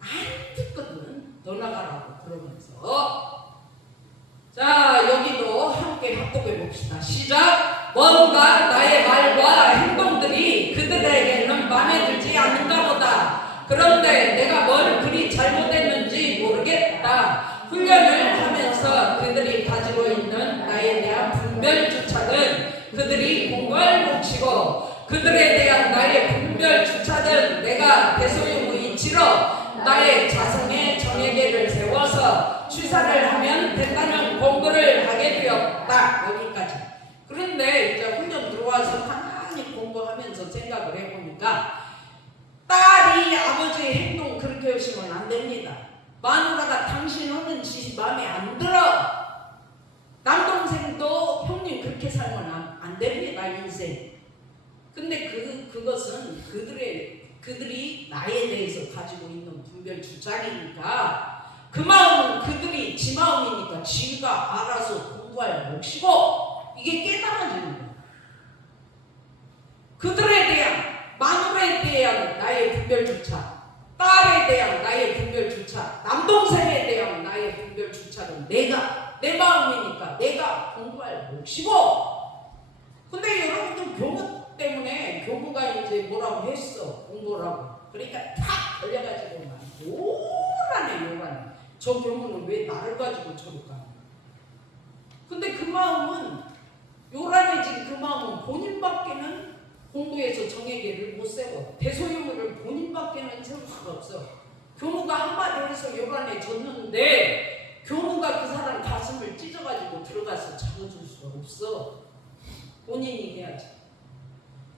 안 듣거든. 너 나가라고 그러면서. 자 여기도 함께 합독해 봅시다. 시작. 뭔가 나의 말과 행동들이 그들에게는 마음에 들지 않는가 보다. 그런데 내가 뭘 그리 잘못했는지 모르겠다. 훈련을 하면서 그들이 가지고 있는 나에 대한 분별주착은 그들이 공부할 몫이고 그들에 대한 나의 분별주착은 내가 대소유무이치로 나의 자성의 정예계를 세워서 취사를 하면 된다는 공부를 하게 되었다. 여기까지. 그런데 이제 훈련 들어와서 가만히 공부하면서 생각을 해보니까 딸이 아버지의 행동 그렇게 하시면 안 됩니다. 마누라가 당신 하는 짓이 마음에 안 들어. 남동생도 그들이 나에 대해서 가지고 있는 분별 주장이니까 그 마음은 그들이 지 마음이니까 지가 알아서 공부할 몫이고 이게 깨달아지는 거야. 그들에 대한 마누라에 대한 나의 분별주차, 딸에 대한 나의 분별주차, 남동생에 대한 나의 분별주차는 내가 내 마음이니까 내가 공부할 몫이고. 근데 여러분들 교부 때문에 교부가 이제 뭐라고 했어 공부라고. 그러니까 탁 걸려가지고 막 요란해. 저 교부는 왜 나를 가지고 저럴까? 근데 그 마음은 요란해진 그 마음은 본인밖에는 공부에서 정예계를 못 세워. 대소유물을 본인밖에는 세울 수가 없어. 교무가 한마디 해서 요란해졌는데 교무가 그 사람 가슴을 찢어가지고 들어가서 잡아줄 수가 없어. 본인이 해야지.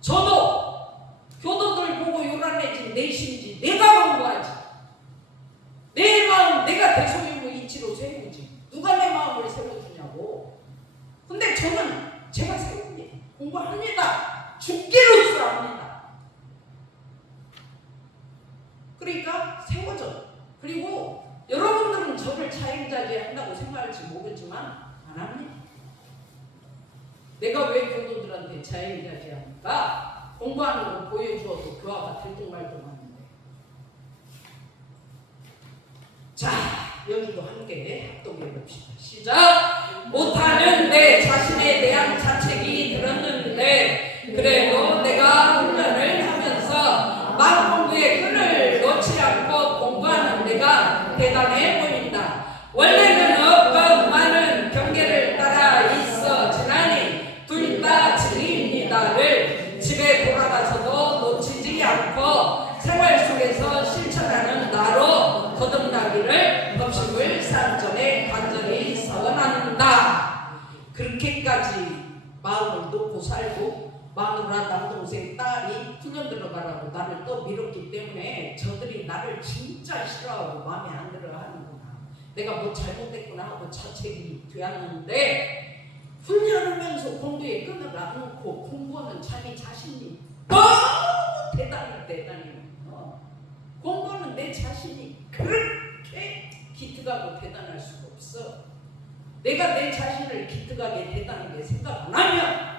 저도 교도들 보고 요란해진 내 심지 내가 공부하지. 내 마음 내가 대소유물 이치로 세우지. 누가 내 마음을 세워주냐고. 근데 저는 제가 세웁니다. 공부합니다. 죽기로 수합니다. 그러니까 세워져. 그리고 여러분들은 저를 자행자제 한다고 생각할지 모르지만 안 합니다. 내가 왜 교도들한테 자행자제 합니까? 공부하는 거 보여주어도 교화가 들뚱말뚱하는데. 자, 여기도 함께 합독해 봅시다. 시작! 못하는 내 자신에 대한 자책이 들었는데 그래도 내가 훈련을 하면서 마음 공부의 끈을 놓지 않고 공부하는 내가 대단해 보인다. 원래는 없건 많은 경계를 따라 있어 지나니 둘 다 진리입니다를 집에 돌아가서도 놓치지 않고 생활 속에서 실천하는 나로 거듭나기를 법식을 삼전에 간절히 서원한다. 그렇게까지 마음을 놓고 살고 마누라 남동생 딸이 훈련 들어가라고 나를 또 밀었기 때문에 저들이 나를 진짜 싫어하고 마음에 안 들어 하는구나. 내가 뭐 잘못됐구나 하고 자책이 되었는데 훈련하면서 공부에 끈을 안 놓고 공부하는 자기 자신이 너무 대단해. 공부는 내 자신이 그렇게 기특하고 대단할 수가 없어. 내가 내 자신을 기특하게 대단하게 생각 안 하면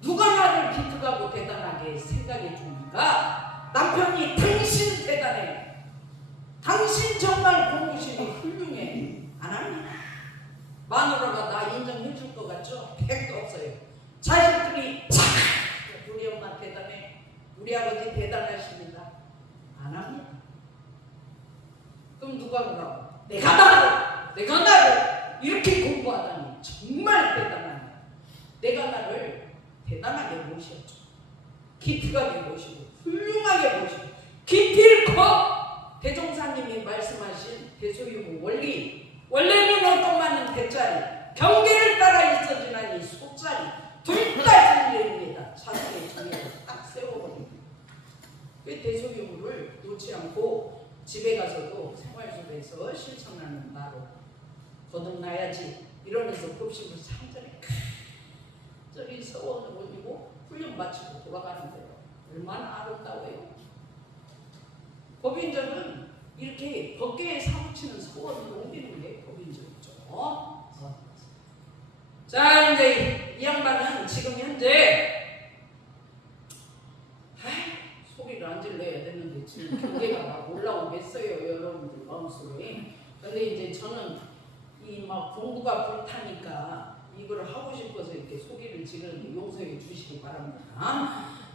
누가 나를 기특하고 대단하게 생각해 줍니까? 남편이 당신 대단해. 당신 정말 공부심이 훌륭해. 안 합니다. 마누라가 나 인정해 줄 것 같죠? 100도 없어요. 자식들이 우리 엄마 대단해. 우리 아버지 대단하십니다. 안 합니다. 그럼 누가 그러고? 내가 나를 이렇게 공부하다니 정말 대단하네. 내가 나를 대단하게 모셔줘. 기특하게 모시고 훌륭하게 모시고 기필코 대종사님이 말씀하신 대소유무 원리 원래는 어떤만은 대짜리 경계를 따라 있어지나니 소짜리 둘 다 진리입니다. 자신의 정의를 딱 세워버립니다. 그 대소유무를 놓지 않고 집에 가서도 생활 속에서 실천하는 나로 거듭나야지 이러면서 급식을 상전에 저리 서원을 올리고 훈련 마치고 돌아가는 거예요. 얼마나 아름다워요. 법인정은 이렇게 법계에 사무치는 서원을 옮기는 게 법인정이죠. 자, 이제 이 양반은 지금 현재 소리를 안 질러야 되는데 지금 경계가 막 올라오겠어요, 여러분들 마음속에. 근데 이제 저는 이 막 공부가 불타니까 이걸 하고 싶어서 이렇게 소리를 지르는데 용서해 주시기 바랍니다.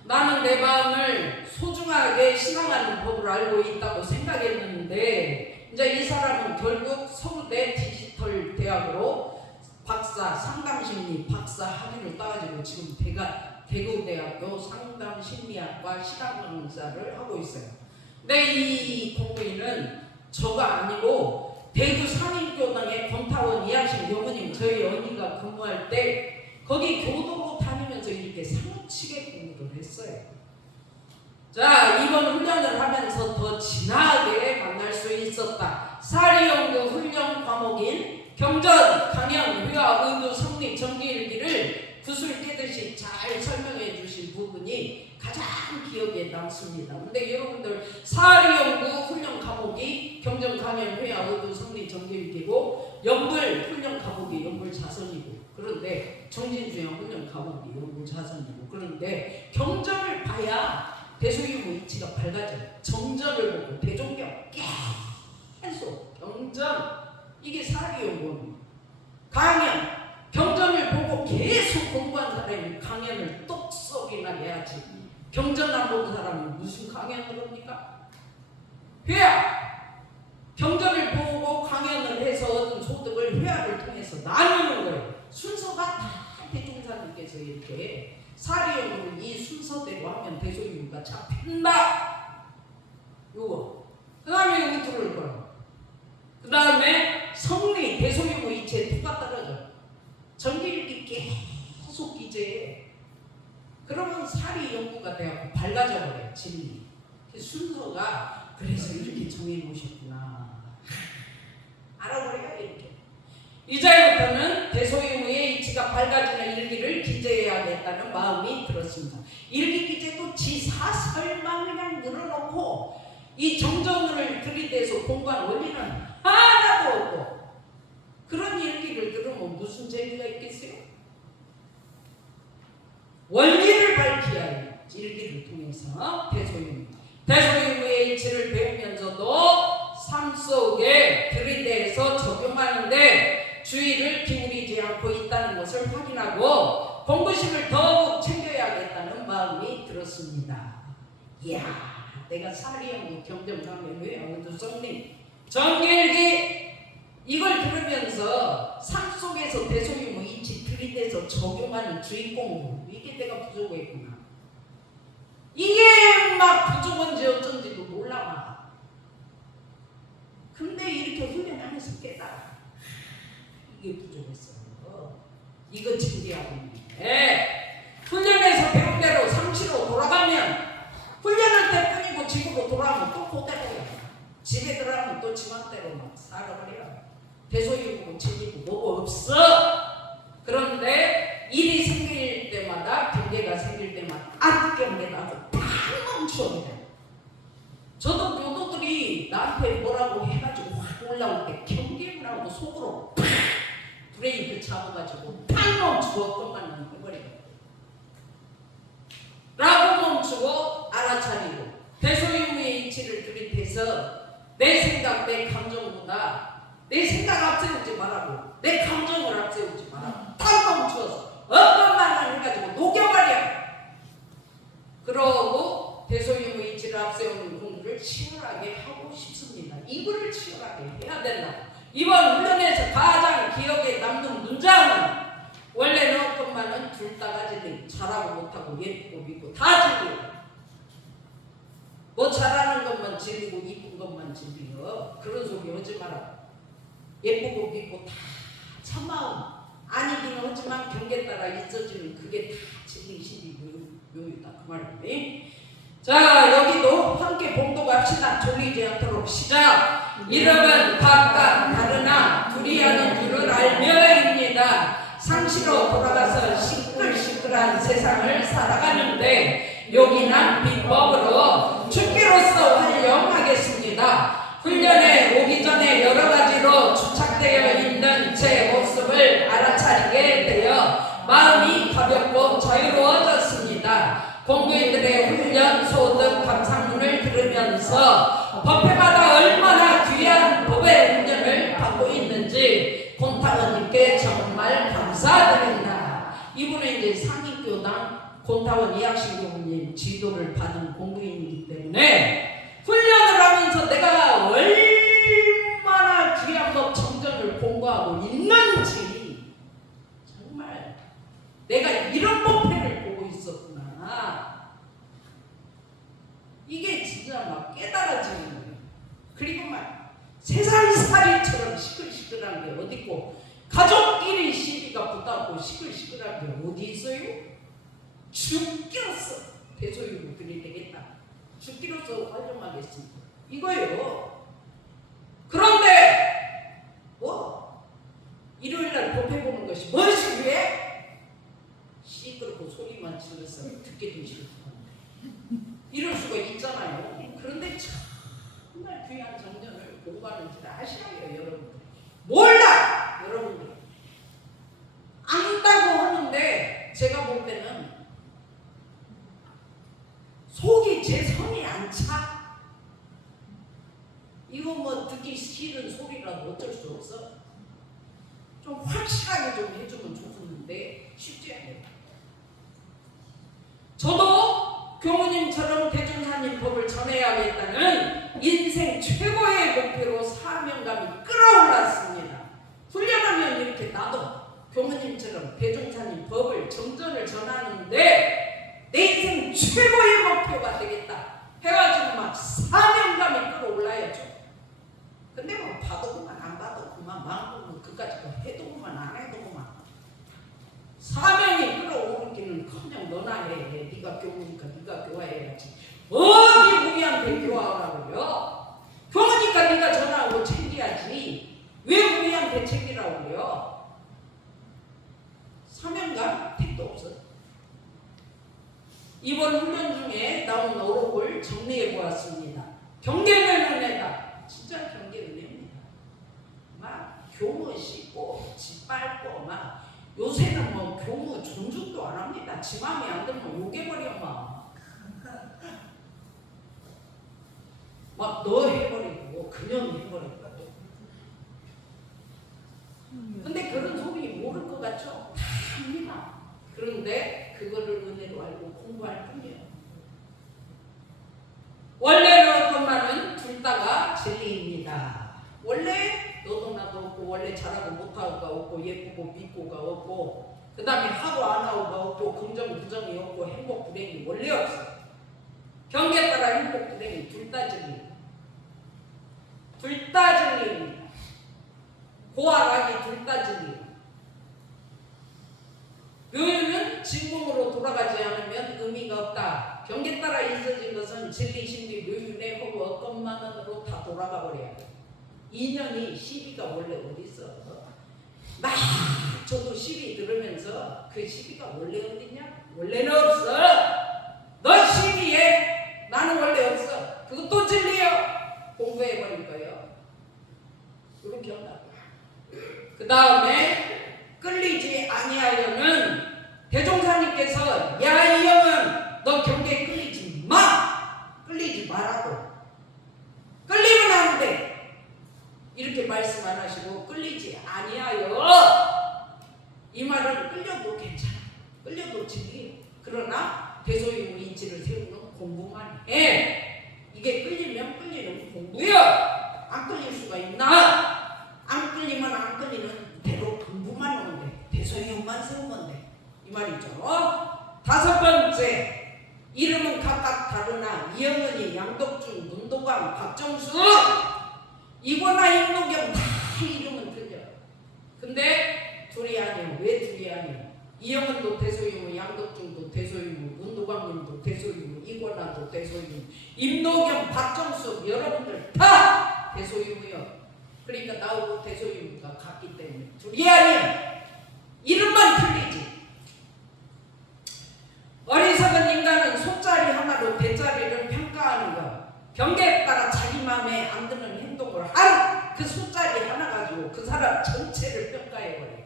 나는 내 마음을 소중하게 신앙하는 법을 알고 있다고 생각했는데 이제 이 사람은 결국 서울대 디지털 대학으로 박사 상담심리 박사 학위를 따가지고 지금 대구대학교 상담심리학과 실학강사를 하고 있어요. 근데 이 공부인은 저가 아니고 대구 상인교당의 권타원 이학신 교무님 저희 언니가 근무할 때 거기 교도로 다니면서 이렇게 사무치게 공부를 했어요. 자, 이번 훈련을 하면서 더 진하게 만날 수 있었다. 사리연구 훈련 과목인 경전, 강연, 회화, 의도, 성립, 정기일기를 구슬 깨듯이 잘 설명해 주신 부분이 가장 기억에 남습니다. 근데 여러분들 사리연구 훈련 과목이 경정 강연 회화 의도 성리 정기일기고 연불 훈련 과목이 연불 자선이고 그런데 정진주양 훈련 과목이 연불 자선이고 그런데 경전을 봐야 대소유무 이치가 밝아져요. 정전을 보고 대종경 계속 경전 이게 사리연구 강연 경전을 보고 계속 공부한 사람이 강연을 똑똑이나 해야지. 경전 안 본 사람이 무슨 강연을 합니까? 회화! 경전을 보고 강연을 해서 얻은 소득을 회화를 통해서 나누는 거예요. 순서가 다 대종사님께서 이렇게 사리연구를 이 순서대로 하면 대소유무가 잡힌다. 요거. 그 다음에 여기 들을 거예요. 그 다음에 성리 대소유무 이체 누가 떨어져? 정기일기 계속 기재해. 그러면 사리 연구가 되어서 밝아져 버려요. 진리. 순서가 그래서 이렇게 정해 놓으셨구나. 알아버려요 이렇게. 이제부터는 대소유무의 이치가 밝아지는 일기를 기재해야겠다는 마음이 들었습니다. 일기 기재도 지 사설만 그냥 늘어놓고 이 정전을 들이대서 공부한 원리는 하나도 없고 그런 일기를 들으면 무슨 재미가 있겠어요? 원리를 밝혀야 해요. 일기를 통해서 대소유무의 이치를 배우면서도 삶 속에 들이대서 적용하는데 주의를 기울이지 않고 있다는 것을 확인하고 공부심을 더욱 챙겨야겠다는 마음이 들었습니다. 이야, 내가 사리연구 경정강연회 의도성리 정기일기 이걸 들으면서 삶 속에서 대소유무 이치 들이대서 적용하는 주인공 이게 내가 부족했구나. 이게 막 부족한지 어쩐지도 몰라. 근데 이렇게 훈련하면서 깨달아. 이게 부족했어. 이거 준비하고 있네. 훈련에서 배운 대로 상시로 돌아가면 훈련할 때뿐이고 집으로 돌아가면 또 그대로야. 집에 들어가면 또 집안대로 막 살아버려. 대소유무 책임이 뭐가 없어. 그런데 일이 생길 때마다 경계가 생길 때마다 경계나고 팍 멈춰야 돼. 저도 교도들이 나한테 뭐라고 해가지고 확 올라올 때 경계를 하고 속으로 팍 브레이크 잡아가지고 팍 멈추고 그것만 해버리고 라고 멈추고 알아차리고 대소유무의 이치를 들이대서 내 생각 내 감정보다 내 생각 앞세우지 말라고 내 감정을 앞세우지 말라고 딱 멈추어서 어떤 말만 해가지고 녹여버려. 그러고 대소유무 이치를 앞세우는 공부를 치열하게 하고 싶습니다. 이거를 치열하게 해야 된다. 이번 훈련에서 가장 기억에 남는 문장은 원래는 어떤만은 둘 다 가지는 잘하고 못하고 예쁘고 믿고 다 진리고 뭐 잘하는 것만 진리고 이쁜 것만 진리고 그런 소리 하지 마라. 예쁘고 믿고 다 참마음 아니긴 하지만 경계 따라 있어지는 그게 다 진리시리고 요요다 그 말이네. 자 여기도 함께 봉독합시다. 졸리지 않도록 시작. 이름은 각각 다르나 둘이 하는 줄을 알며입니다. 상시로 돌아가서 시끌시끌한 세상을 살아가는데 요긴한 비법으로 죽기로서 활용하겠습니다. 훈련에 오기 전에 여러 가지로 주착되어 있는 제 모습을 알아차리게 되어 마음이 가볍고 자유로워졌습니다. 공부인들의 훈련 소득 감상문을 들으면서 법회마다 얼마나 귀한 법의 훈련을 받고 있는지 곤타원님께 정말 감사드립니다. 이분은 이제 상인교당 곤타원 이학신 교우님 지도를 받은 공부인이기 때문에 훈련을 하면서 내가 얼마나 귀한 법 정전을 공부하고 있는지 정말 내가 이런 법회를 보고 있었구나. 이게 진짜 막 깨달아지는 거예요. 그리고 막 세상살이처럼 시끌시끌한 게 어딨고 가족끼리 시비가 붙었고 시끌시끌한 게 어디 있어요? 죽겠어. 대소유무 들이대겠다. 죽기로서 활용하겠습니다. 이거예요. 그런데 뭐 일요일날 법회 보는 것이 무엇이 왜? 확실하게 좀 해주면 좋겠는데 쉽지 않아요. 저도 교무님처럼 대종사님 법을 전해야겠다는 인생 최고의 목표로 사명감이 끌어올랐습니다. 훈련하면 이렇게 나도 교무님처럼 대종사님 법을 정전을 전하는데 내 인생 최고의 목표가 되겠다 해가지고 막 사명감이 끌어올라야죠. 근데 뭐 봐도 그만 안 봐도 그만 마음으로 그까짓 거 해도 그만 안 해도 그만 사명이 끌어오르기는커녕 너나 해. 네가 교무니까 네가 교화해야지. 어디 우리한테 교화하라고요? 교무니까 네가 전화하고 챙겨야지. 왜 우리한테 챙기라고 그래요? 사명감 택도 없어. 이번 훈련 중에 나온 어록을 정리해 보았습니다. 경계는 은혜다. 진짜 경계 은혜입니다. 막 교무 씻고 집 밟고 막 요새는 뭐 교무 존중도 안 합니다. 지 마음에 안 들면 욕해버려 막 너 해버리고 그냥 해버리고. 근데 그런 소리 모를 것 같죠? 다 합니다. 그런데 그거를 은혜로 알고 공부할 뿐이에요. 원래는 어떤만은 둘 다가 진리입니다. 원래 너도 나도 없고 원래 잘하고 못하고가 없고 예쁘고 믿고가 없고 그 다음에 하고 안 하고가 없고 긍정 부정이 없고 행복 불행이 원래 없어. 경계에 따라 행복 불행이 둘 다 진리. 둘 다 진리입니다. 고아락이 둘 다 진리. 묘유는 진공으로 돌아가지 않으면 의미가 없다. 경계에 따라 있어진 것은 진리, 신비, 묘유의 허구 어떤만으로 다 돌아가 버려야 돼. 인연이 시비가 원래 어디 있어? 막 저도 시비 들으면서 그 시비가 원래 어디냐? 원래는 없어. 너 시비해. 나는 원래 없어. 그것도 진리요. 공부해 버릴 거예요. 이렇게 한다고. 그 다음에 끌리지 아니하려는 대종사님께서 야 이 형은 너 경계에 끌리지 마. 끌리지 말라고. 끌리면 안 돼. 이렇게 말씀 안 하시고 끌리지 아니하여. 이 말은 끌려도 괜찮아. 끌려도 진리. 그러나 대소유무인지를 세우는 공부만 해. 이게 끌리면 끌리는 공부야. 안 끌릴 수가 있나? 안 끌리면 안 끌리는 대로 공부만 하면 돼. 대소유만 세우면 돼. 이 말이죠. 다섯 번째, 이름은 각각 다르나 이영은이, 양덕준, 문도광, 박정수 이거나 임노경 다 이름은 틀려. 근데 둘이 아니에요. 왜 둘이 아니에요? 이영은도 대소유무, 양덕준도 대소유무, 문도광님도 대소유무, 이거나도 대소유무, 임노경, 박정수 여러분들 다 대소유무요. 그러니까 나하고 대소유무가 같기 때문에 둘이 아니에요. 이름만 틀리지. 어리석은 인간은 소짜리 하나로 대짜리를 평가하는 것. 경계에 따라 자기 마음에 안 드는 행동을 한 그 소짜리 하나 가지고 그 사람 전체를 평가해버려요.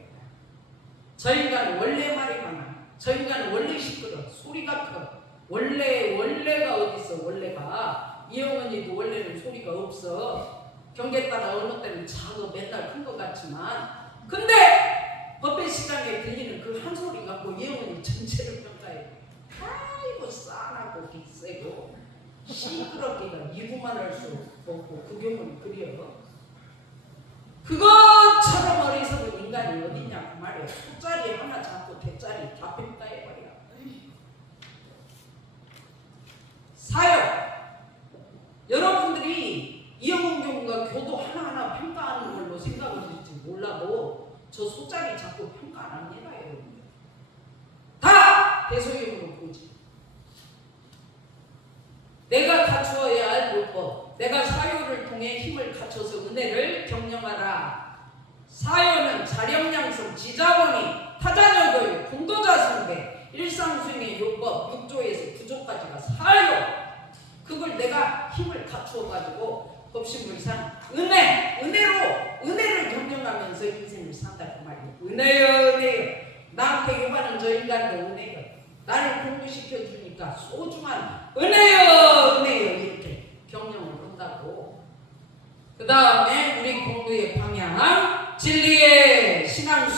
저 인간은 원래 말이 많아. 저 인간은 원래 시끄러. 소리가 커. 원래가 어디 있어? 원래가. 이영은이도 원래는 소리가 없어. 경계에 따라 어느 때는 작아 맨날 큰 것 같지만 근데 법회 시간에 들리는 그 한 소리 갖고 이영은이 전체를 평가해. 아이고 싸나고 빅세고 시끄럽기가 이구만 할 수 없고 그 경우는 그래요. 그것처럼 어리석은 인간이 어딨냐 그 말이에요. 소짜리 하나 잡고 대짜리 다 평가해버려. 사역. 여러분들이 이영훈 교무가 교도 하나하나 평가하는 걸로 생각을 할지 몰라도 저 소짜리 잡고 평가 안 합니다. 여러분들. 다 대소유무로 보지. 내가 갖추어야 할 율법, 내가 사유를 통해 힘을 갖춰서 은혜를 경영하라. 사유는 자력량성, 지자원이, 타자녀교육, 공도자 숭배, 일상수행의 율법 6조에서 9조까지가 사유. 그걸 내가 힘을 갖추어가지고 법신물상 은혜를 경영하면서 인생을 산다 그 말이에요. 은혜요. 나한테 요구하는 저 인간도 은혜요. 나를 공부시켜주니까 소중한 은혜요 이렇게 경영을 한다고. 그 다음에 우리 공부의 방향 진리의 신앙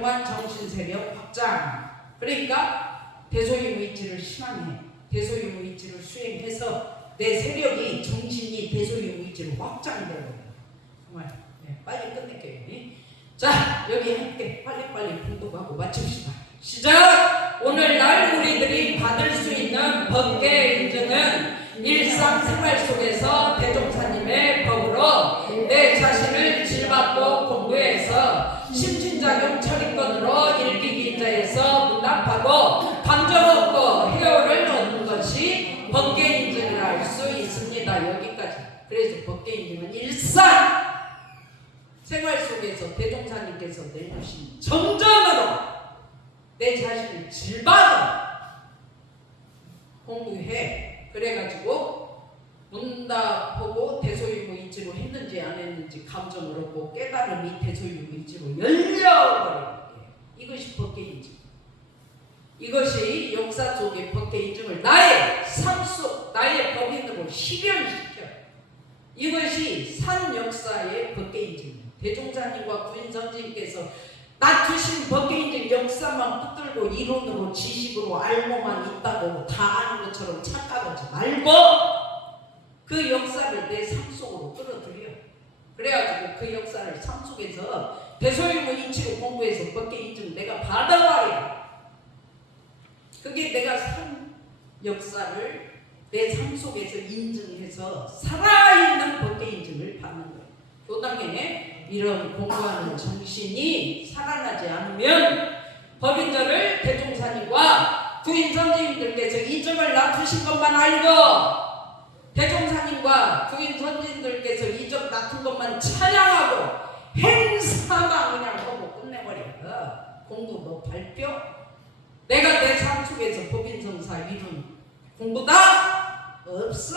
통한 정신세력 확장. 그러니까 대소유무이치를 실현해. 대소유무이치를 수행해서 내 세력이 정신이 대소유무이치로 확장되고 정말 빨리 끝낼게요. 자, 여기 함께 빨리빨리 공부하고 마칩시다. 시작! 오늘날 우리들이 받을 수 있는 법계 인증은 일상생활 속에서 대종사님의 법으로 내 자신을 질받고 공부해서 심신작용 처리권으로 일기기자에서 문답하고 감정 없고 해오를 얻는 것이 법계 인증이라 할 수 있습니다. 여기까지. 그래서 법계 인증은 일상 생활 속에서 대종사님께서 내주신 정전으로 내 자신을 질받아 공부해. 그래가지고 문답하고 대소유무이치로 했는지 안 했는지 감정을 얻고 깨달음이 대소유무이치로 열려버려요. 이것이 법계 인증. 이것이 역사 속의 법계 인증을 나의 삶 속 나의 법인으로 실현시켜. 이것이 산 역사의 법계 인증. 대종사님과 구인선지님께서 낮추신 법계 인증 역사만 붙들고 이론으로 지식으로 알고만 있다고 다 아는 것처럼 착각하지 말고 그 역사를 내 삶 속으로 끌어들여. 그래가지고 그 역사를 삶 속에서 대소유무이치로 공부해서 법계 인증 내가 받아버려. 그게 내가 산 역사를 내 삶 속에서 인증해서 살아있는 법계 인증을 받는 거예요. 교당에 이런 공부하는 정신이 살아나지 않으면 법인들을 대종사님과 구인선지님들께서 이적을 낮추신 것만 알고 대종사님과 구인선지님들께서 이적 낮춘 것만 찬양하고 행사만 그냥 하고 끝내버려. 공부도 발표. 내가 내 삶 속에서 법인성사 이룬 공부다? 없어.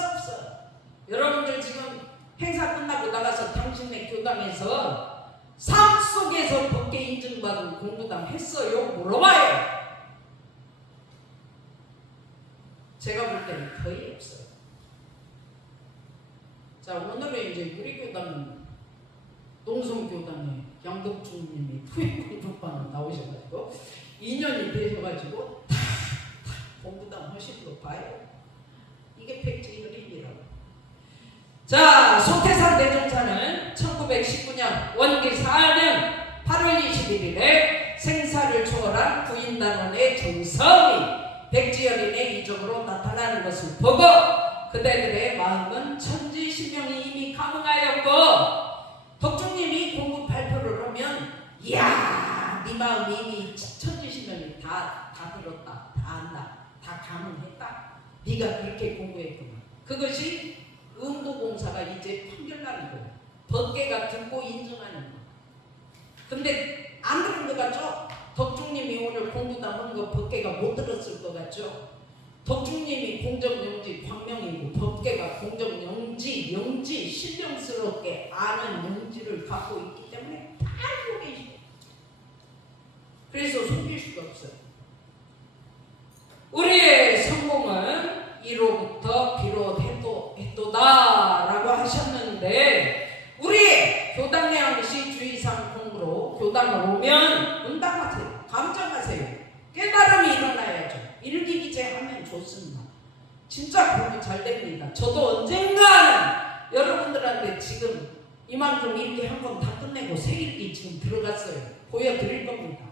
여러분들 지금 행사 끝나고 나가서 당신네 교당에서 삶 속에서 법계 인증받은 공부당 했어요? 물어봐요. 제가 볼 때는 거의 없어요. 자, 오늘은 이제 우리 교당은 농성교당에 양덕중님이 토익공부반을 나오셔가지고 2년이 되셔가지고 다 공부당 하신 거 봐요. 이게 백지혈인이라고. 자, 소태산 대종사는 1919년 원기 4년 8월 21일에 생사를 초월한 구인단원의 정성이 백지혈인의 이적으로 나타나는 것을 보고 그대들의 마음은 천지신명이 이미 가능하였고 덕중님이 공부 발표를 하면 이야 네 마음이 이미 천지신명이 다 들었다, 다 안다, 다 가능했다. 네가 그렇게 공부했구나. 그것이 응도공사가 이제 판결날이고 법계가 듣고 인정하는 거. 근데 안 들은 것 같죠? 덕중님이 오늘 공부담 한 거 법계가 못 들었을 것 같죠? 덕중님이 공정영지 광명이고 법계가 공정영지 영지 신령스럽게 아는 영지를 갖고 있기 때문에 다 알고 계시고 그래서 숨길 수가 없어요. 우리의 성공은 이로부터 비롯했도다라고 하셨는데 우리 교당 내항시 주의사항 공부로 교당을 오면 문답하세요. 감정하세요. 깨달음이 일어나야죠. 일기기재 하면 좋습니다. 진짜 공부 잘 됩니다. 저도 언젠가는 여러분들한테 지금 이만큼 일기 한 번 다 끝내고 새 일기 지금 들어갔어요. 보여드릴 겁니다.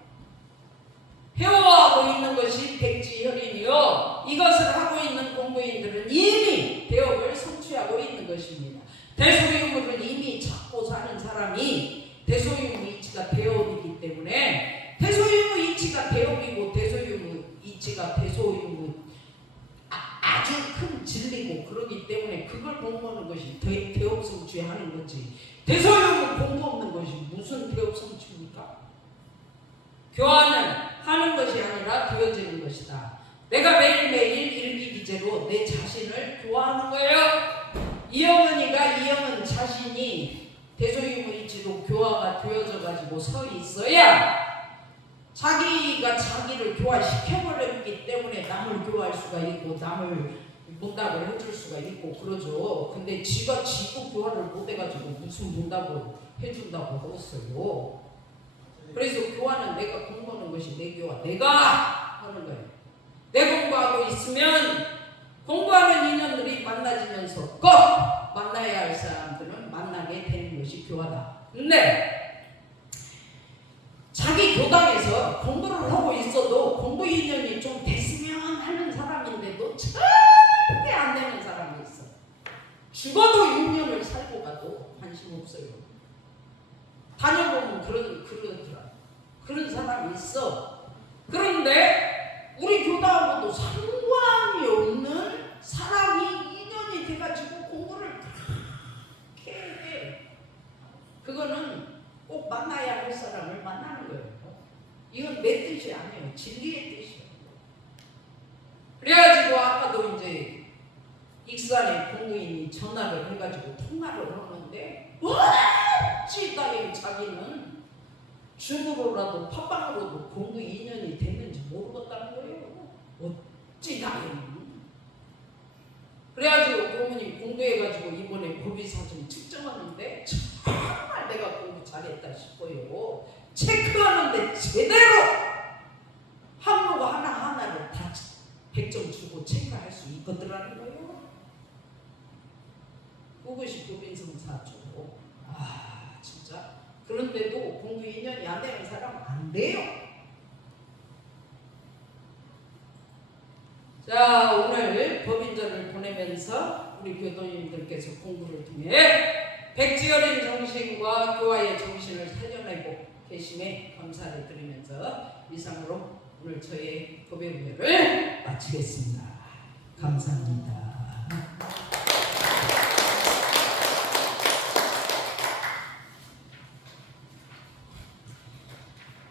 해오하고 있는 것이 백지혈인이요. 이것을 하고 있는 공부인들은 이미 대업을 성취하고 있는 것입니다. 대소유무를 이미 찾고 사는 사람이 대소유무이치가 대업이기 때문에 대소유무이치가 대업이고 대소유무이치가 대소유무 아주 큰 진리고 그러기 때문에 그걸 공부하는 것이 대업 성취하는 거지. 대소유무 공부 없는 것이 무슨 대업 성취입니까? 교화는 하는 것이 아니라 되어지는 것이다. 내가 매일매일 일기기재로 내 자신을 교화하는 거예요. 이영은 자신이 대소유무이치로 교화가 되어져 가지고 서 있어야 자기가 자기를 교화시켜버렸기 때문에 남을 교화할 수가 있고 남을 문답을 해줄 수가 있고 그러죠. 근데 지가 지구 교화를 못 해가지고 무슨 문답을 해준다고 그랬어요. 그래서 교화는 교화는 내가 공부하는 것이 내 교화. 내가 하는 거예요. 내 공부하고 있으면 공부하는 인연들이 만나지면서 꼭 만나야 할 사람들은 만나게 되는 것이 교화다. 근데 자기 교당에서 공부를 하고 있어도 공부 인연이 좀 됐으면 하는 사람인데도 절대 안 되는 사람이 있어. 죽어도 6년을 살고 가도 관심 없어요. 다녀보면 그러더라. 그런 사람이 있어. 그런데 우리 교당하고도 상관이 없는 사람이 인연이 돼가지고 공부를 그렇게 해. 그거는 꼭 만나야 할 사람을 만나는 거예요. 이건 내 뜻이 아니에요. 진리의 뜻이에요. 그래가지고 아까도 이제 익산에 공무인이 전화를 해가지고 통화를 하는데 어찌 따위 자기는 중으로라도 팟빵으로도 공부 인연이 됐는지 모르겠다는 거예요. 어찌 따위. 그래가지고 부모님 공부해가지고 이번에 법의사좀 측정하는데 정말 내가 공부 잘했다 싶어요. 체크하는데 제대로 항목 하나하나를 다 100점 주고 체크할 수 있거든라는 거예요. 그것이 법인성사죠. 아 진짜. 그런데도 공부 인연이 안 되는 사람은 안 돼요. 자, 오늘 법인전을 보내면서 우리 교도님들께서 공부를 통해 백지어린 정신과 교화의 정신을 살려내고 계심에 감사를 드리면서 이상으로 오늘 저의 법의 운회를 마치겠습니다. 감사합니다.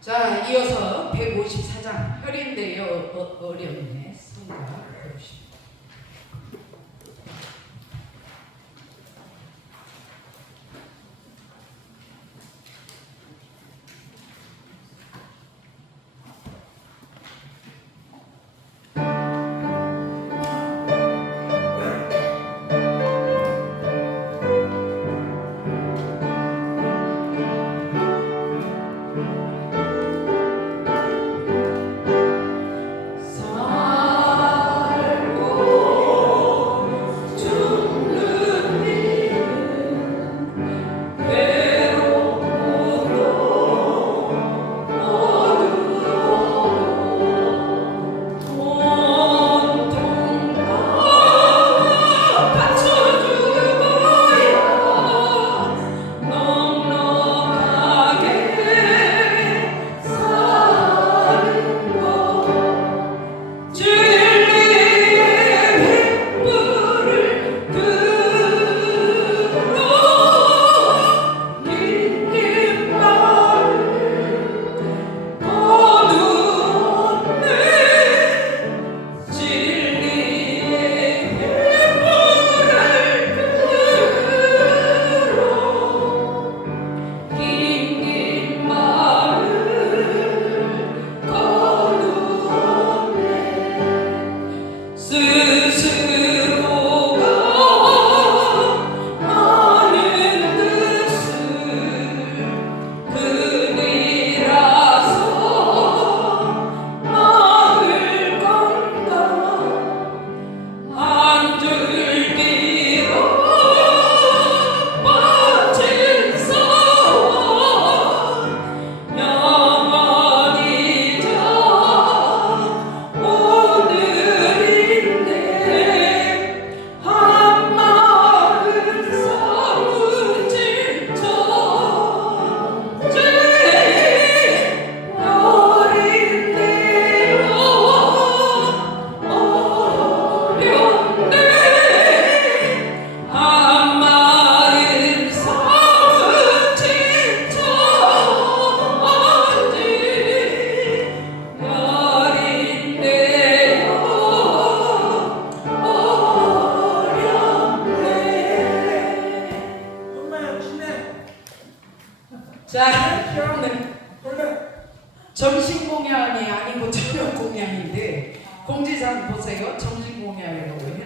자, 이어서 154장 혈인되어 어려움의 성가 해주십니다. 정신 공양이 아니고 저녁 공양인데 공지사항 보세요. 정신 공양이라고 해놨